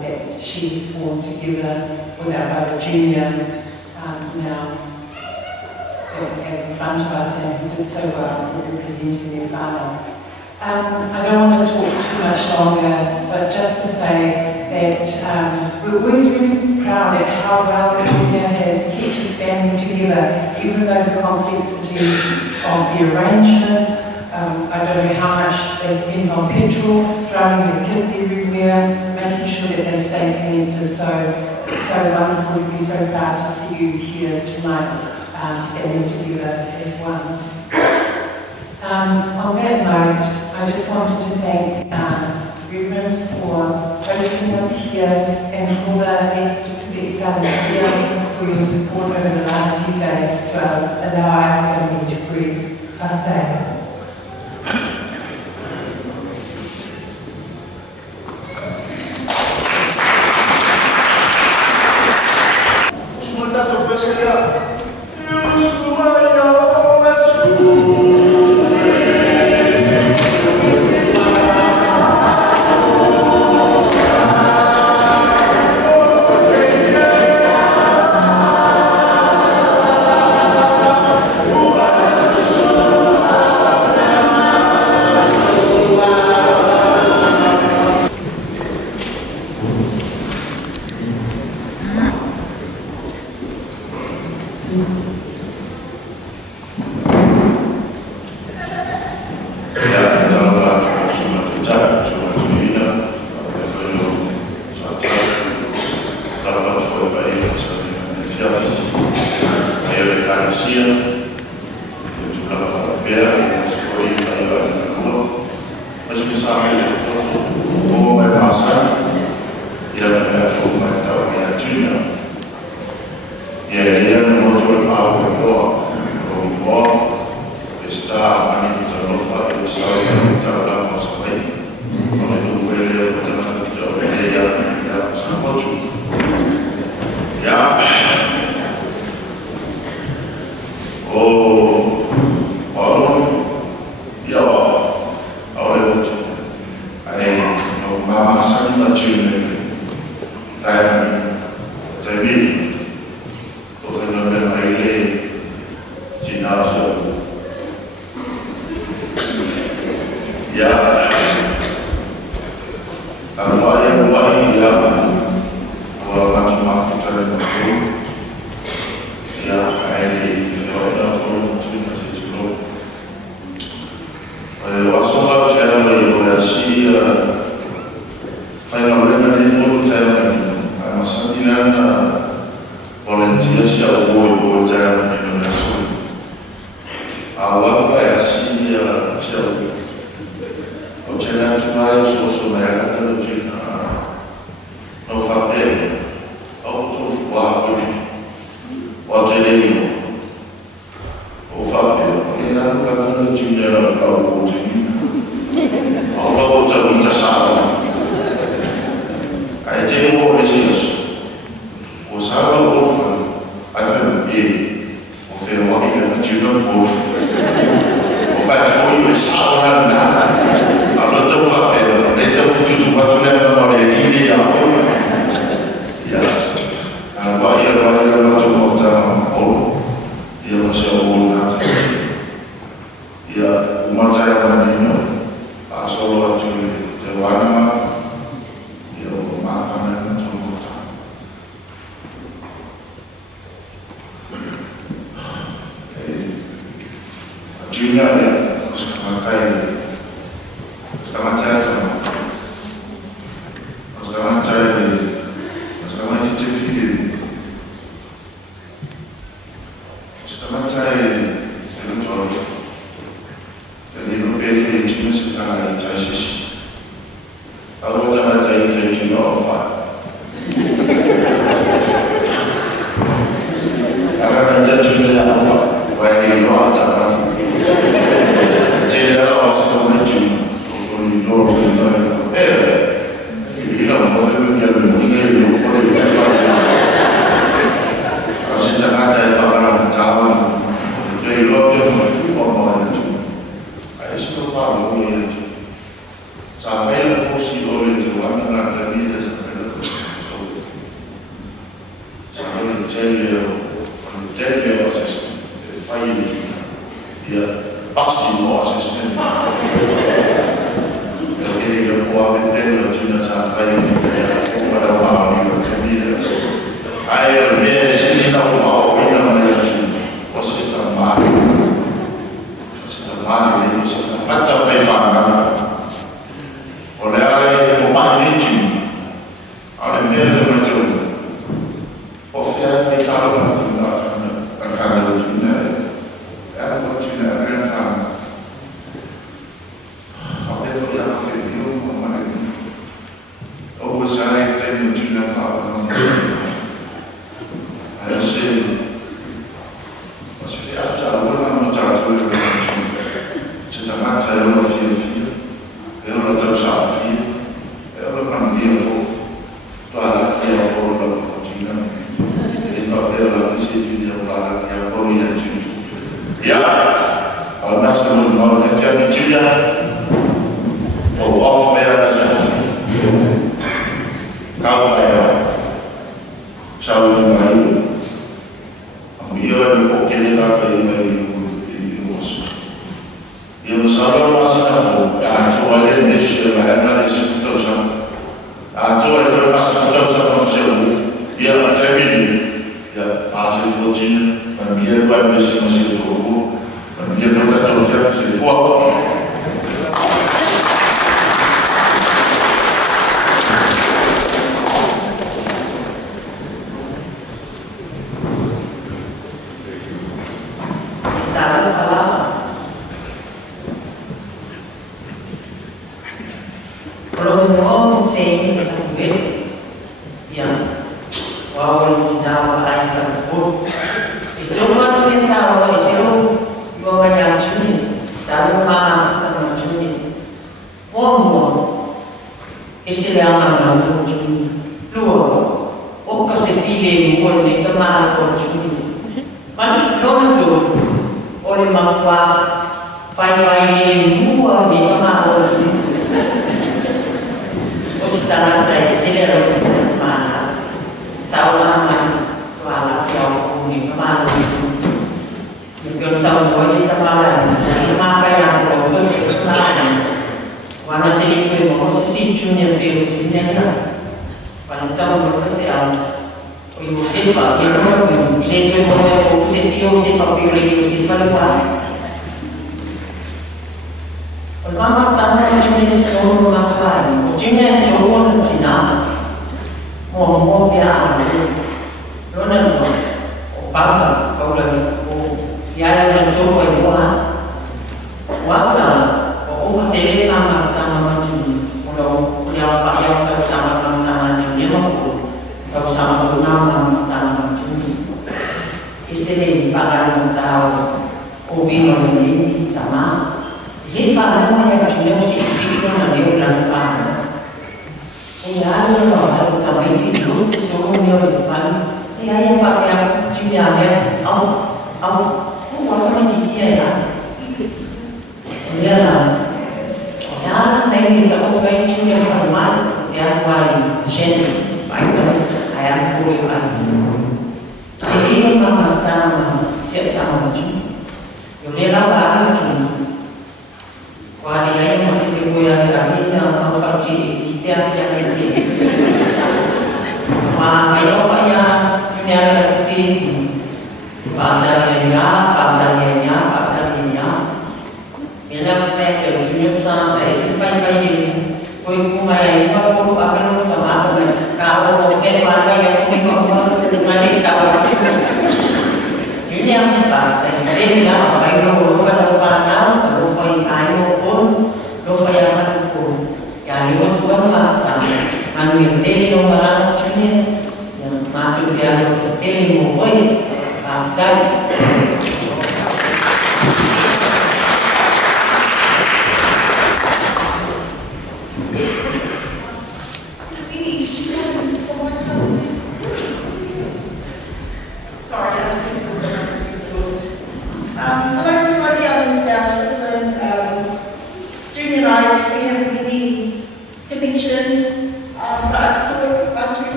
that she's formed together with our brother Junior now in front of us, and he did so well representing their father. I don't want to talk too much longer, but just to say that we're always really proud at how well Junior has kept his family together, even though the complexities of the arrangements. I don't know how much they spend on petrol, throwing their kids everywhere, making sure that they stay connected. So it's so wonderful to be so proud to see you here tonight, standing together as one. On that note, I just wanted to thank Ruben for hosting us here and for the government here for your support over the last few days to allow our family to breathe. Thank you.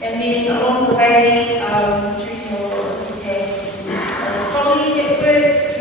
And then along the way, through your colleague at work,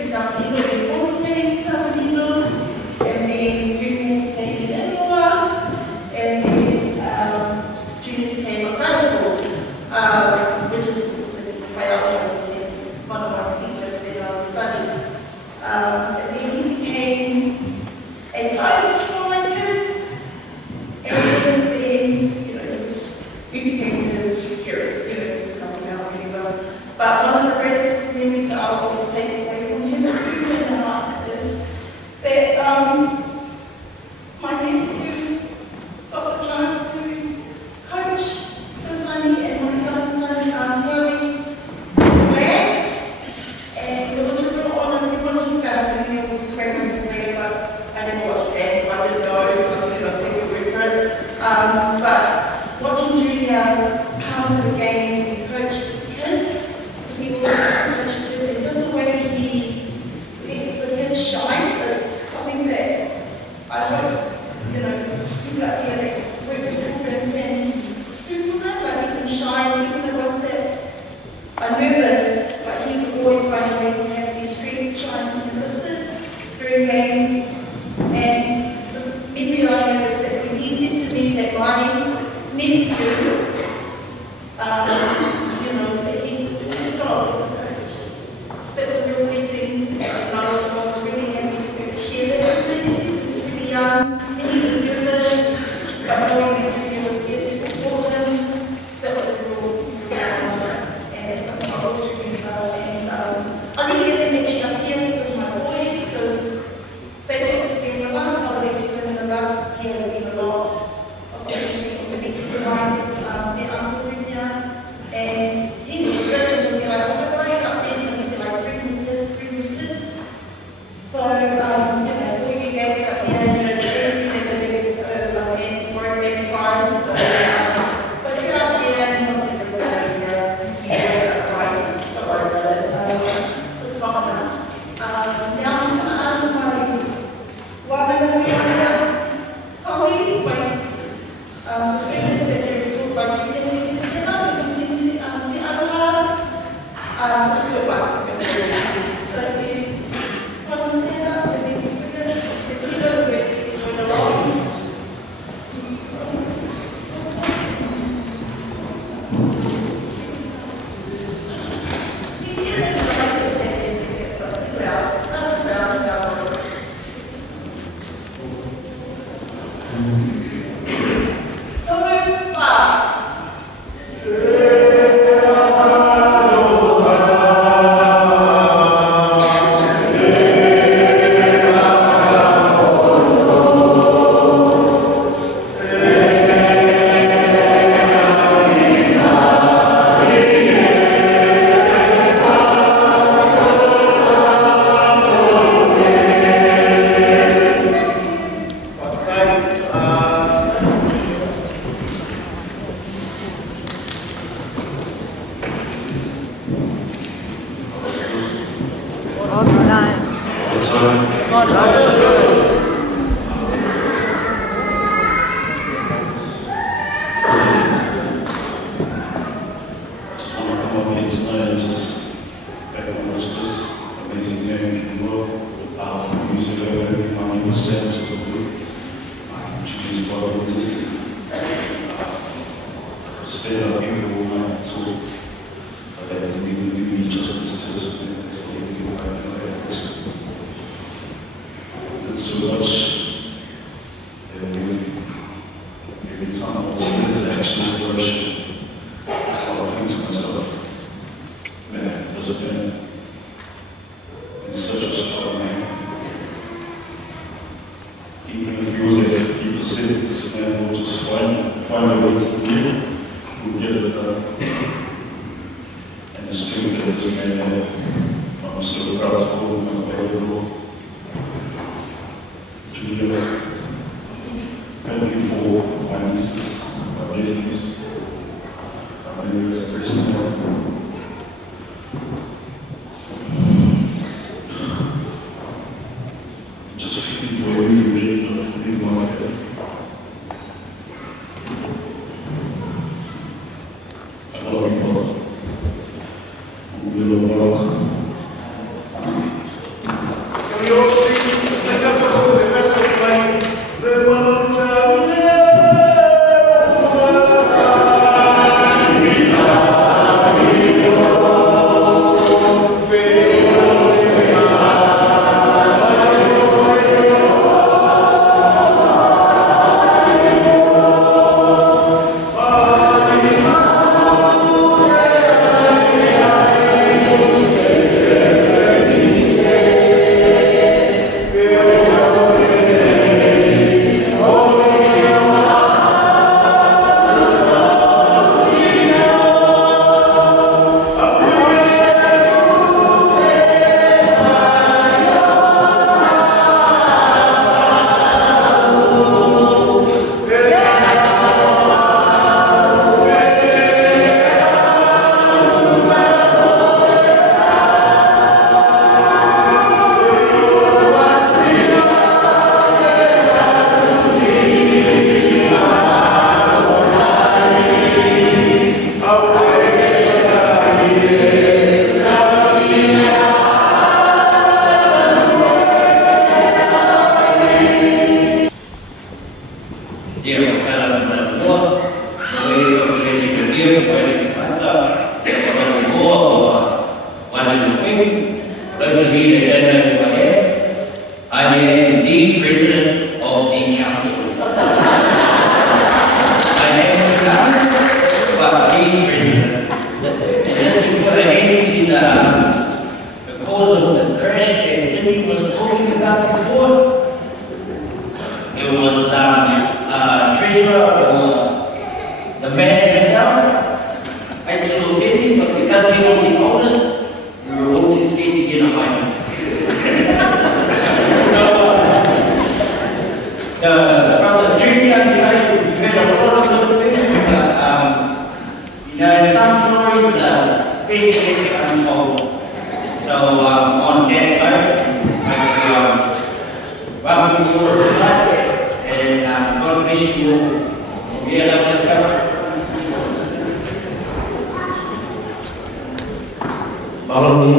Jangan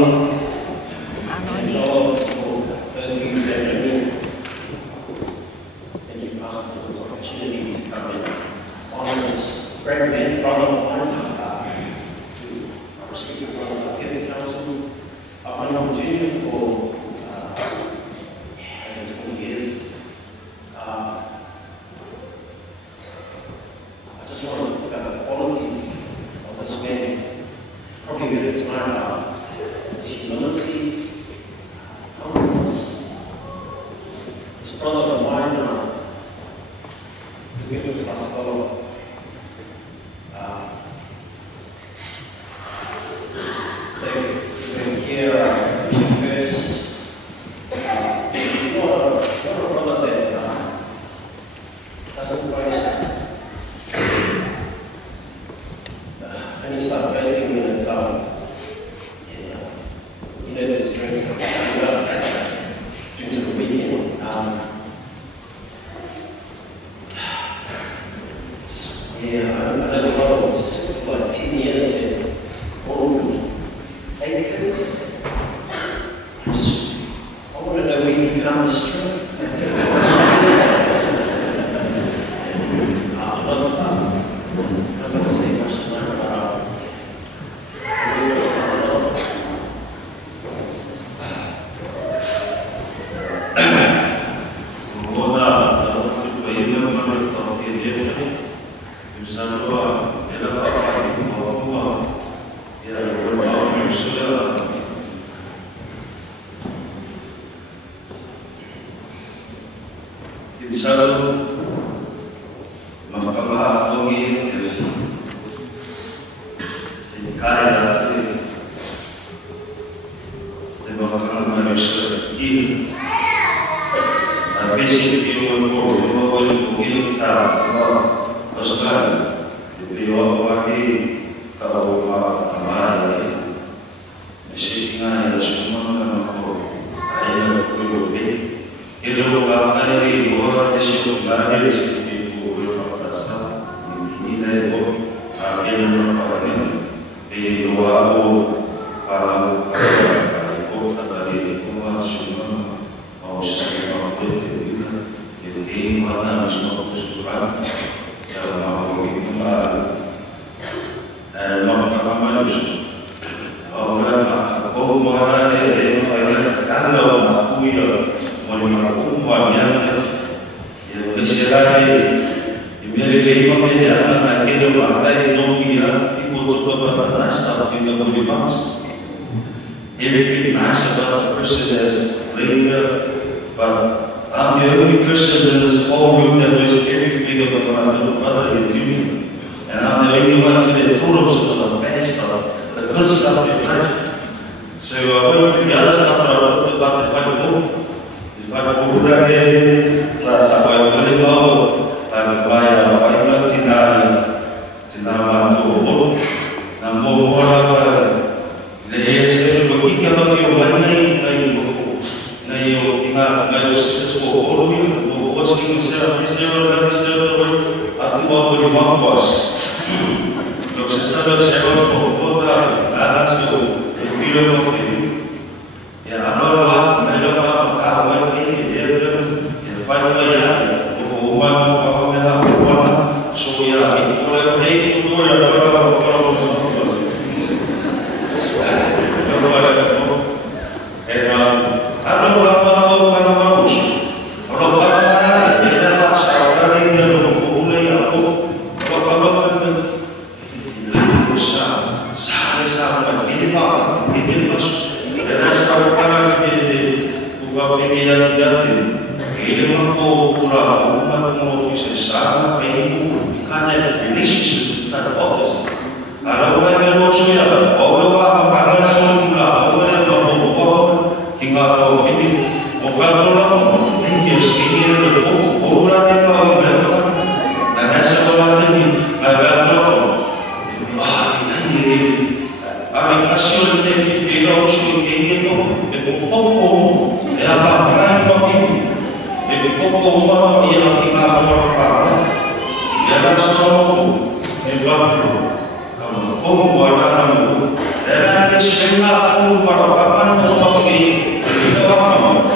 Dalam Islam aku merupakan pemimpin orang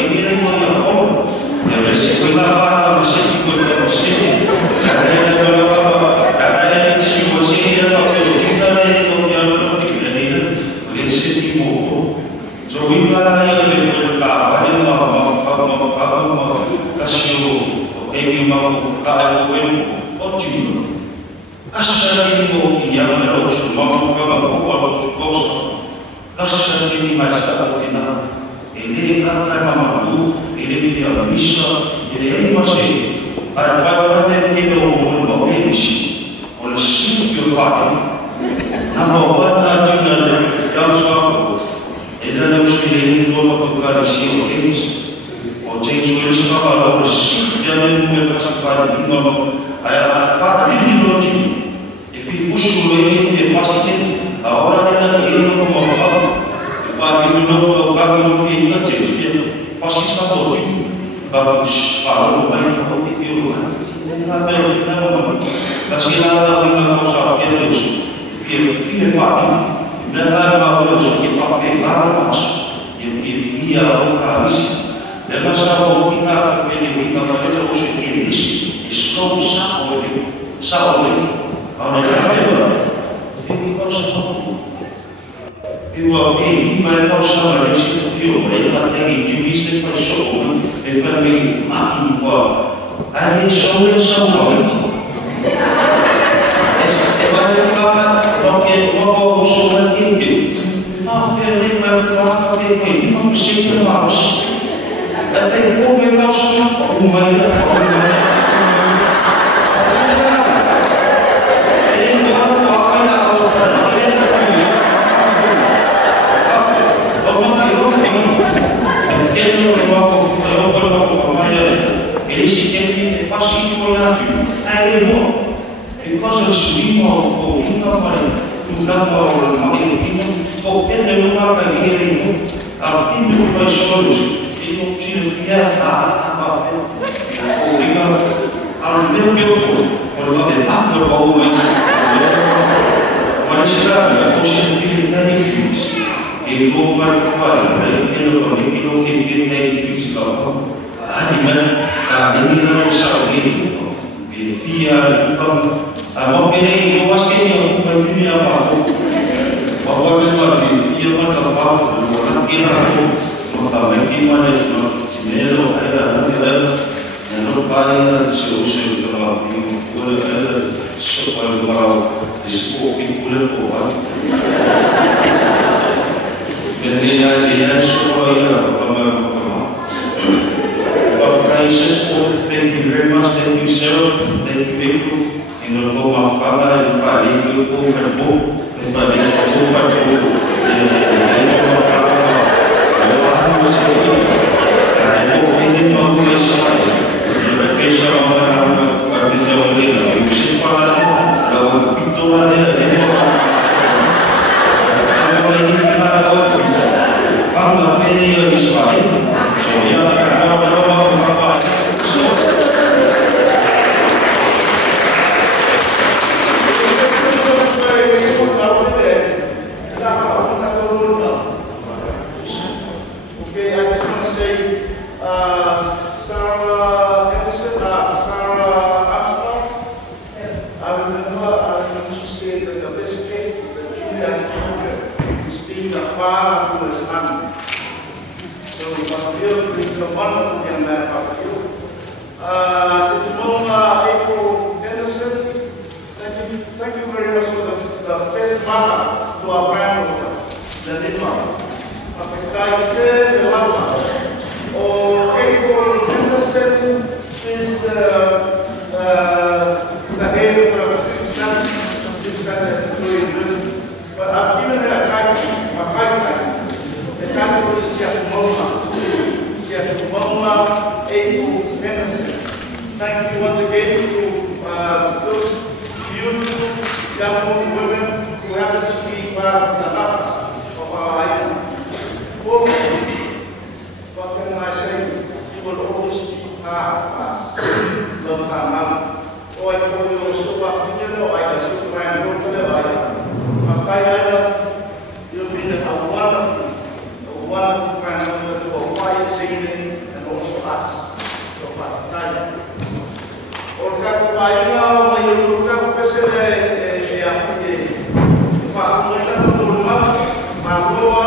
ini yang orang yang sekolah masih ikut masih ada si masih ada kita itu yang kita lesson ibu so wibala yang berkata yang apa kasih ini mau kalau otim asal ini yang harus mau kasih ini masalah kita ini akan mampu ini dia bisa jadi masih ada yang kita mau mengisi oleh sifat nama pada juga yang suatu ini adalah usia dua kali siapa jenis boleh sebab kalau jangan mempercepat ini ayat fakir di logik if usul ini pasti orang yang ingin mengubah fakir dulu kalau ini jadi pasti satu bagus kalau banyak itu apa yang nama kasih Allah dengan usaha terus fakir dan apa yang kita pakai bagus yang dia harus dan masalah kita kita pada usul ini Islam sahur orang ini harus tahu bahwa ini mereka sama di situ mereka lagi jenis persoalan efek makin kuat ada soal sama Oke, mau usulan ini, fakir mereka ini mesti harus tapi kau memang sudah rumah ini Thank you once again to those beautiful young women who happen to be part of the NAFTA of our island. Oh, what can I say? You will always be part of us. Love our mom. Oh, I feel you so after I got so grand, I got. After I got children and also us. So far, time. Orca Paina, my Yosuka, Pesele, Afrique, Famata, Marloa,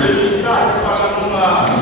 Lucita, Famuma,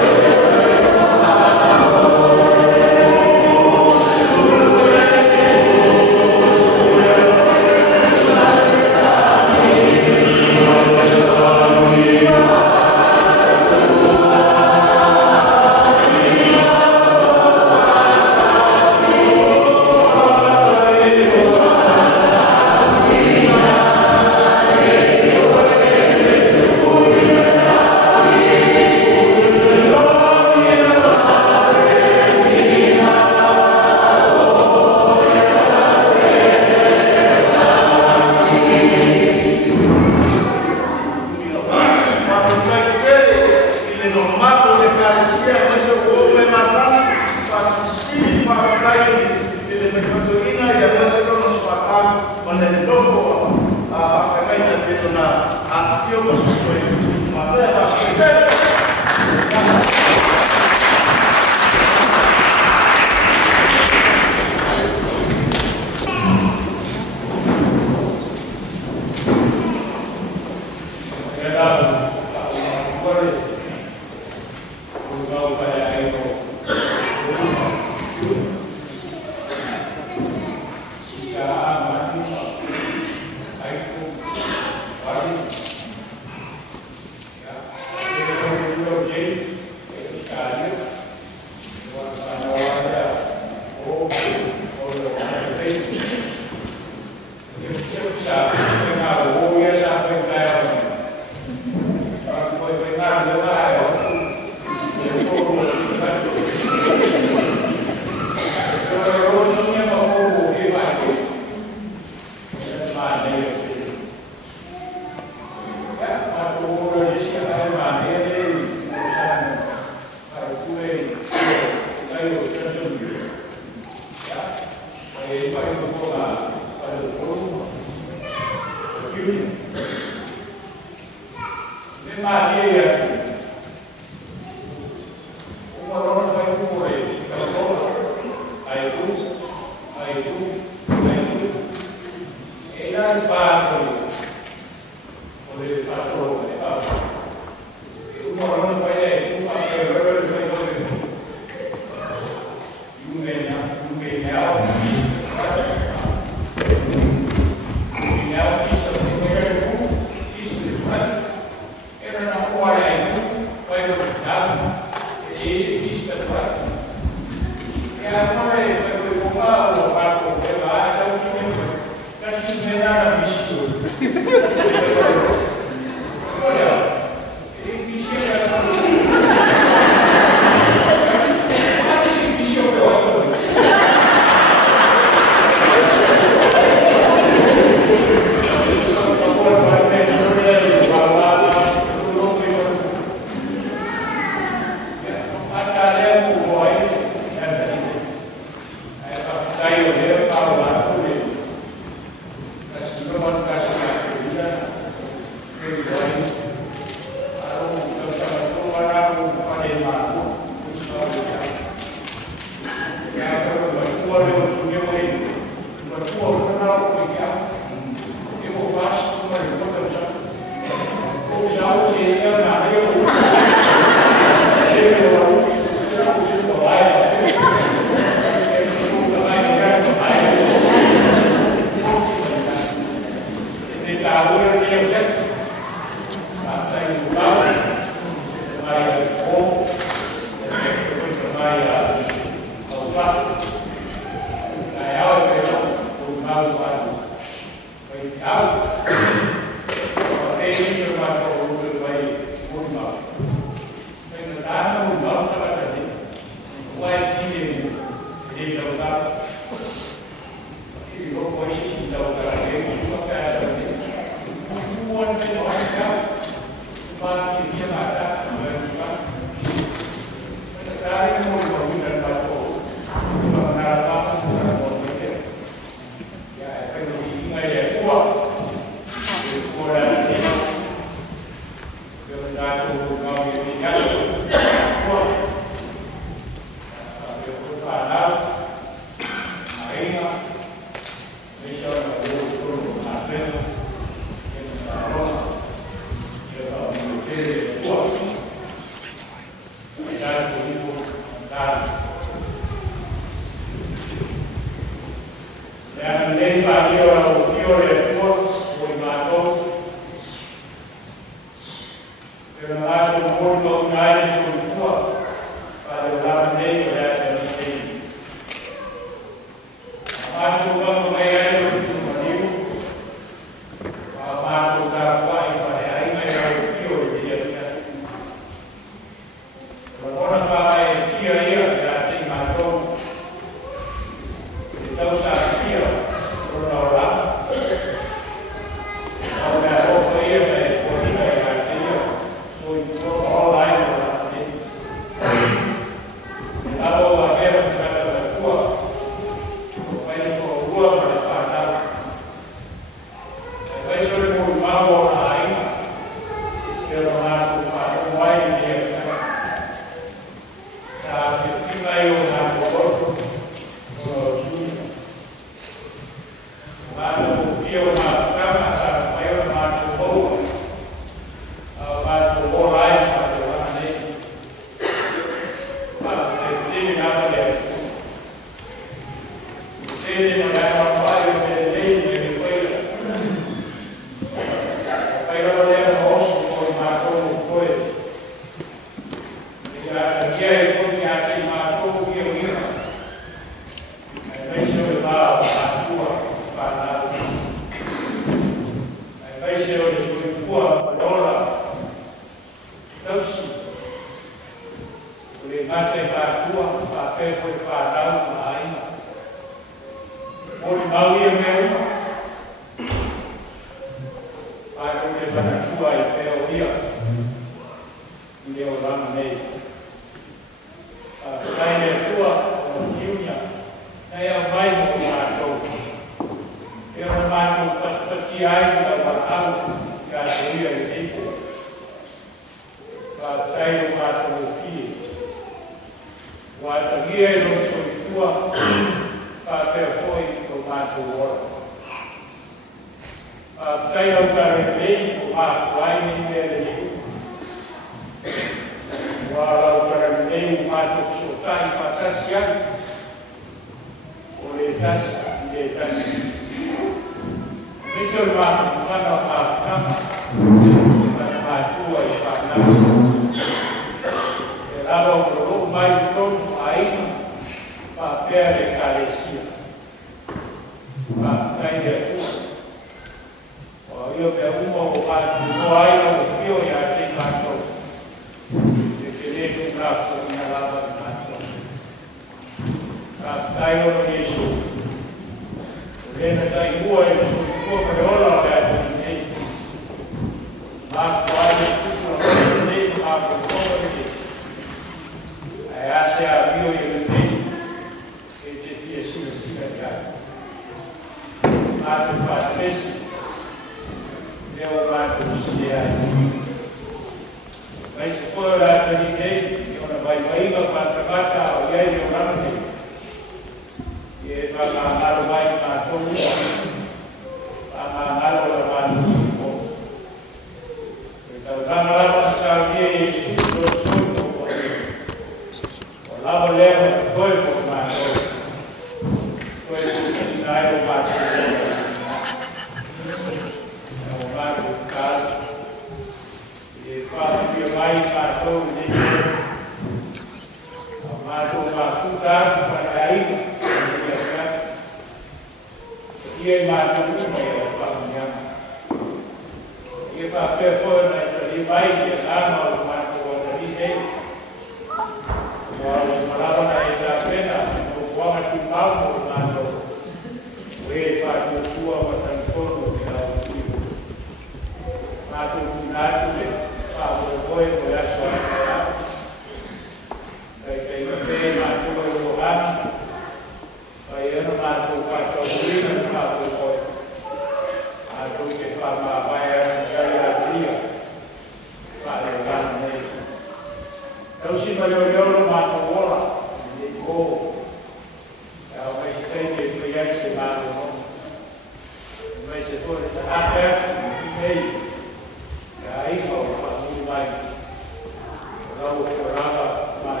Rau, Rava,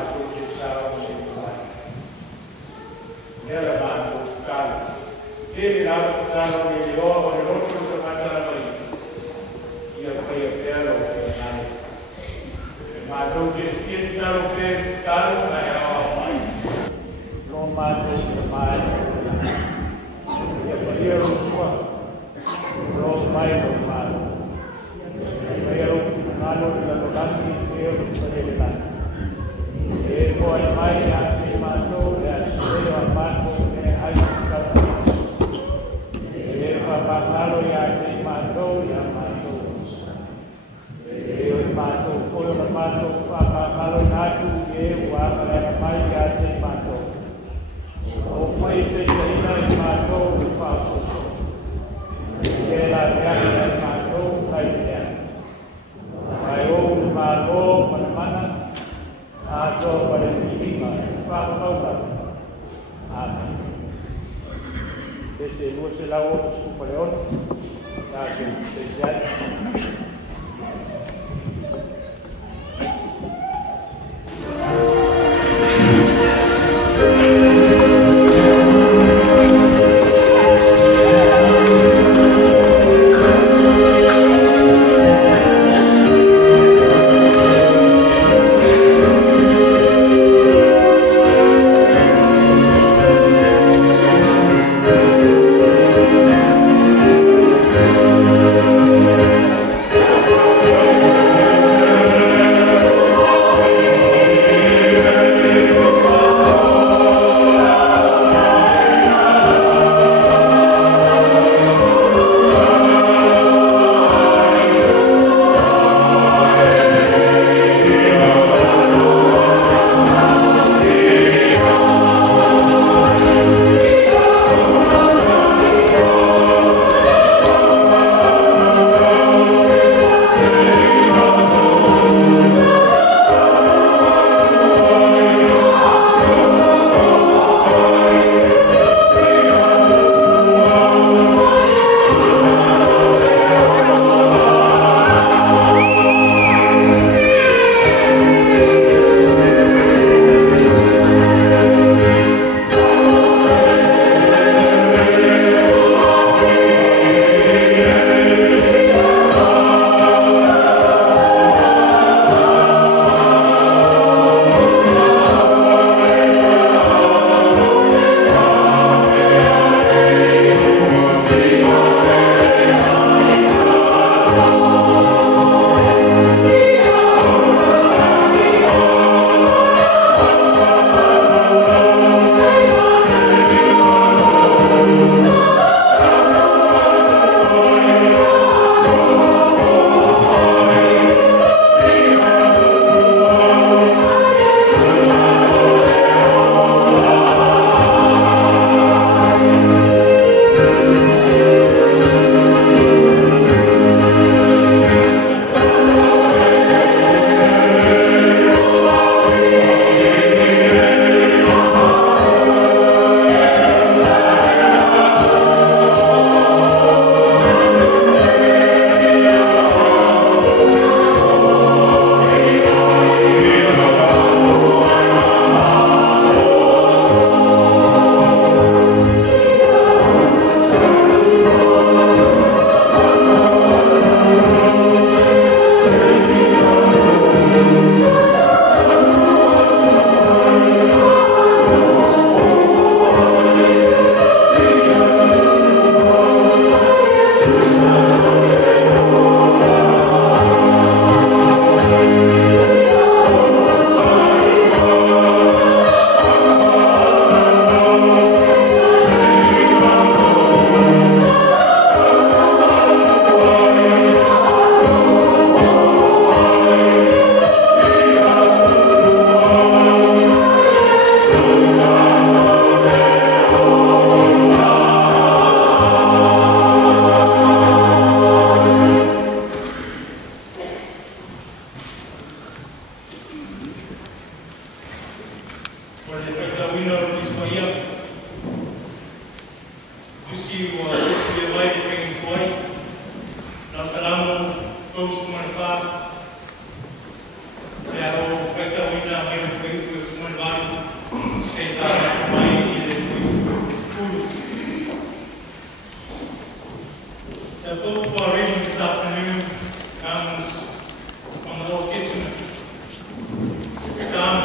Some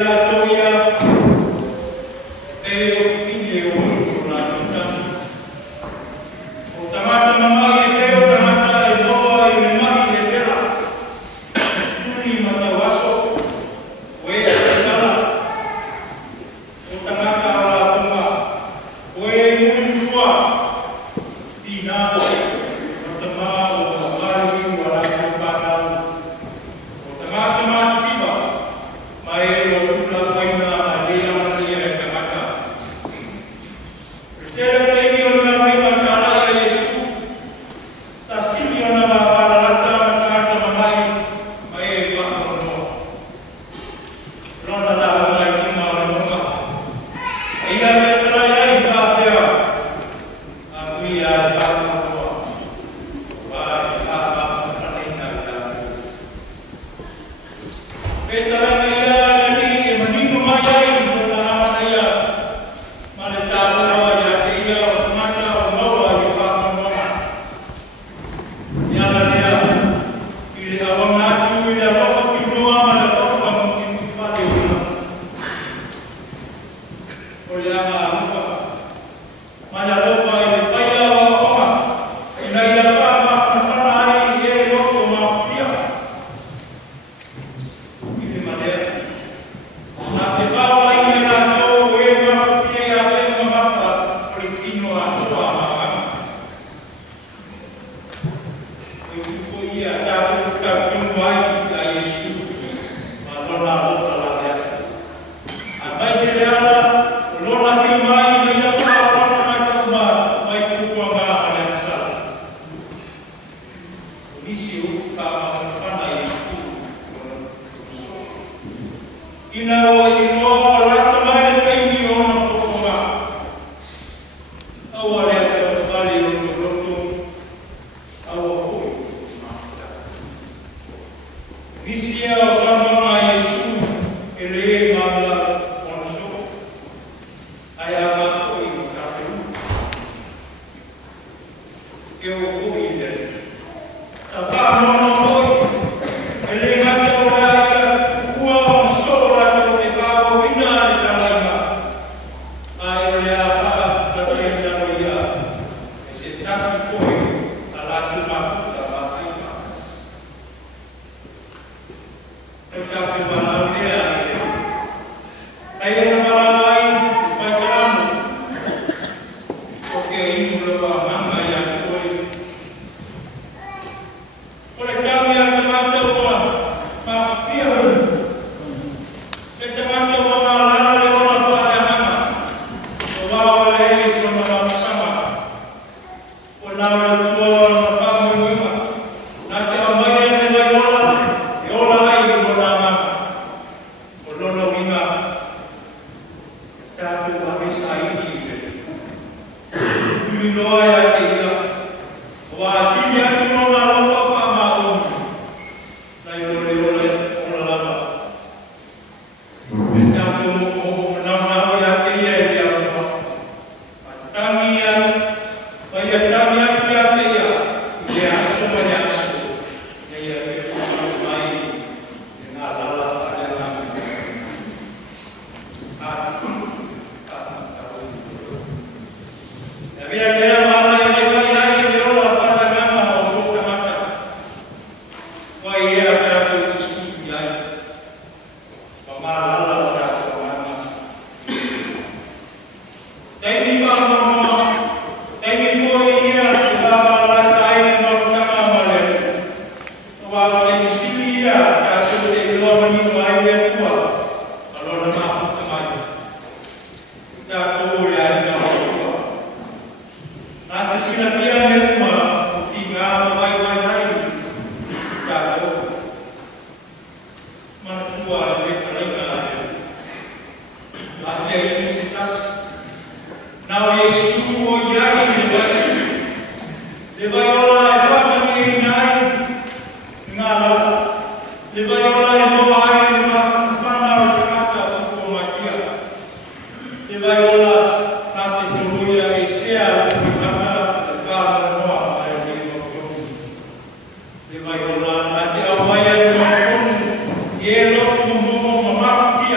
Io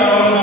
non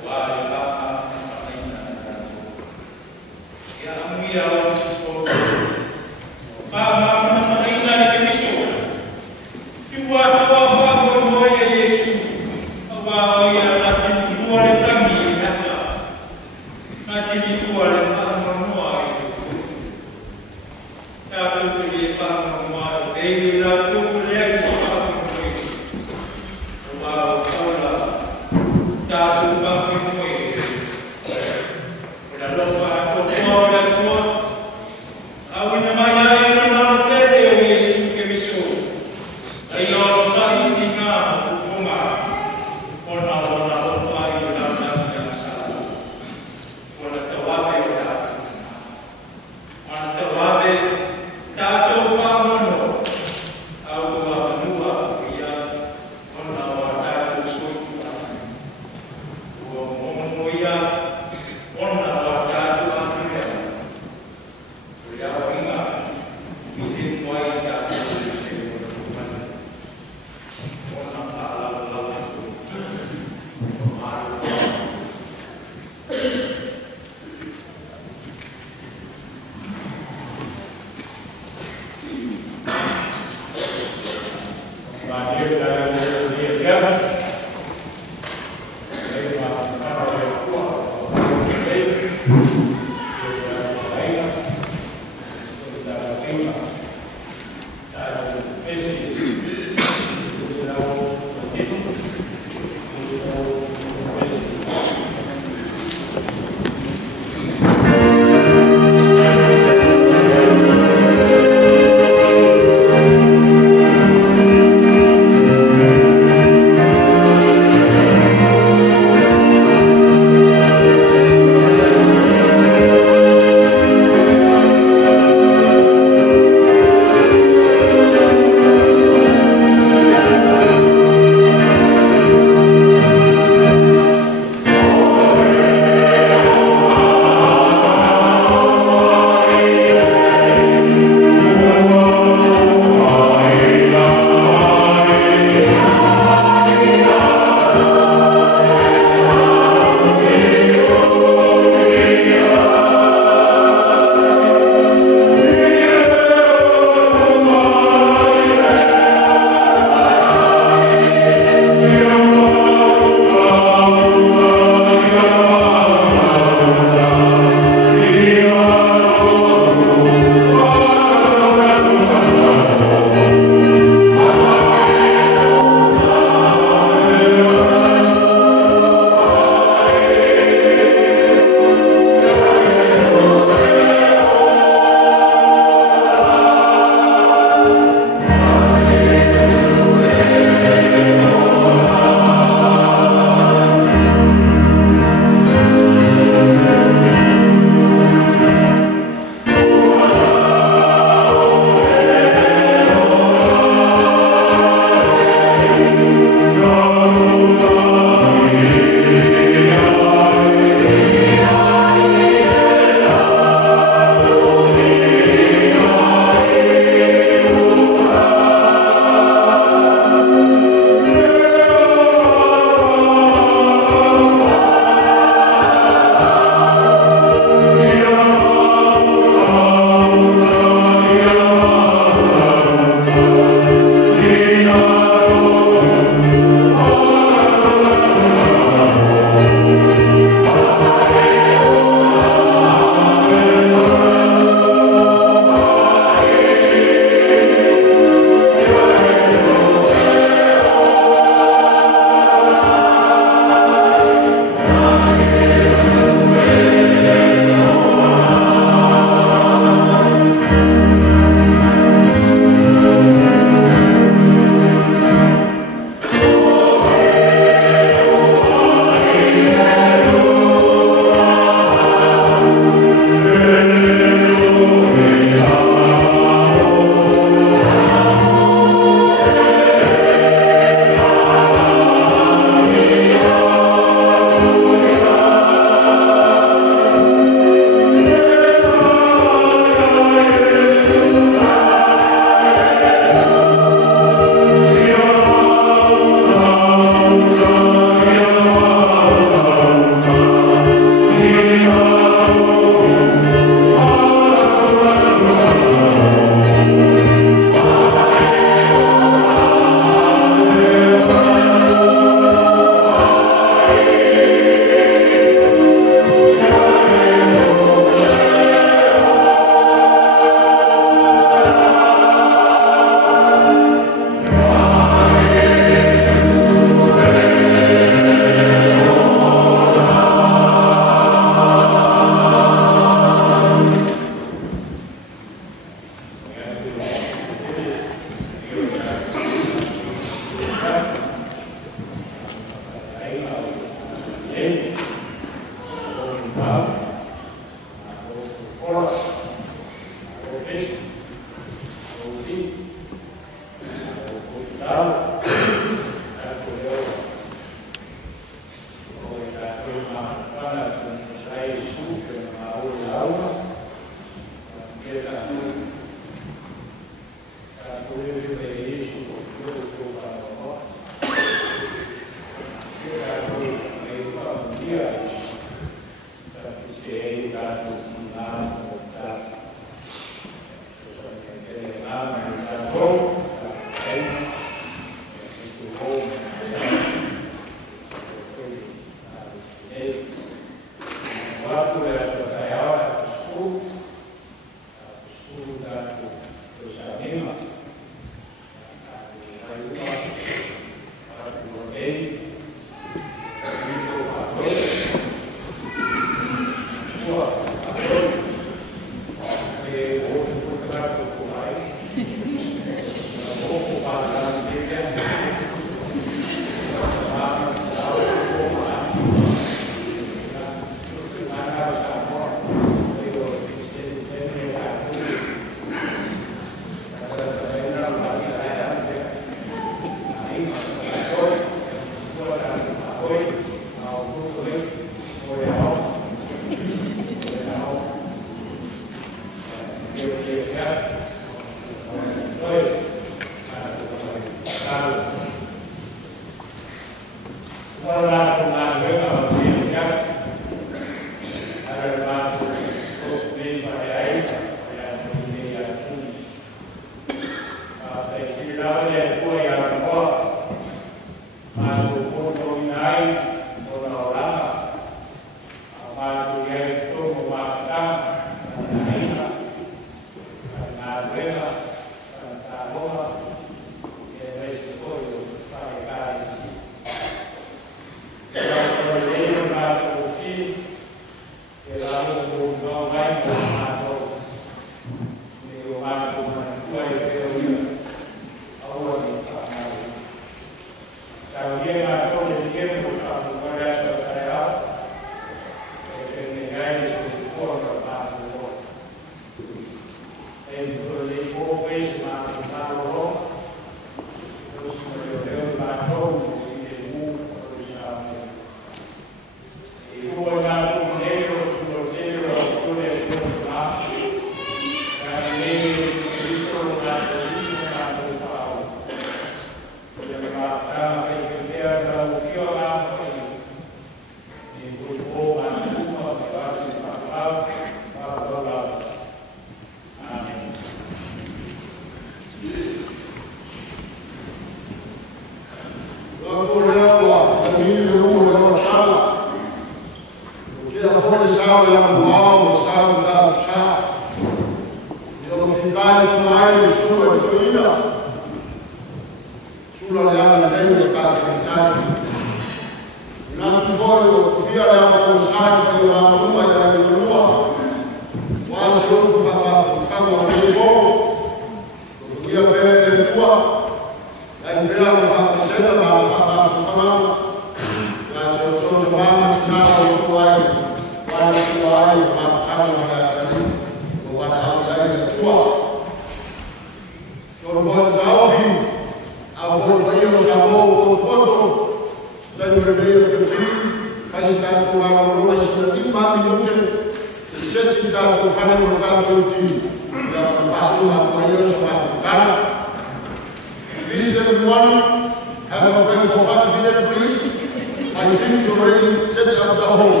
My team's already set up the hole.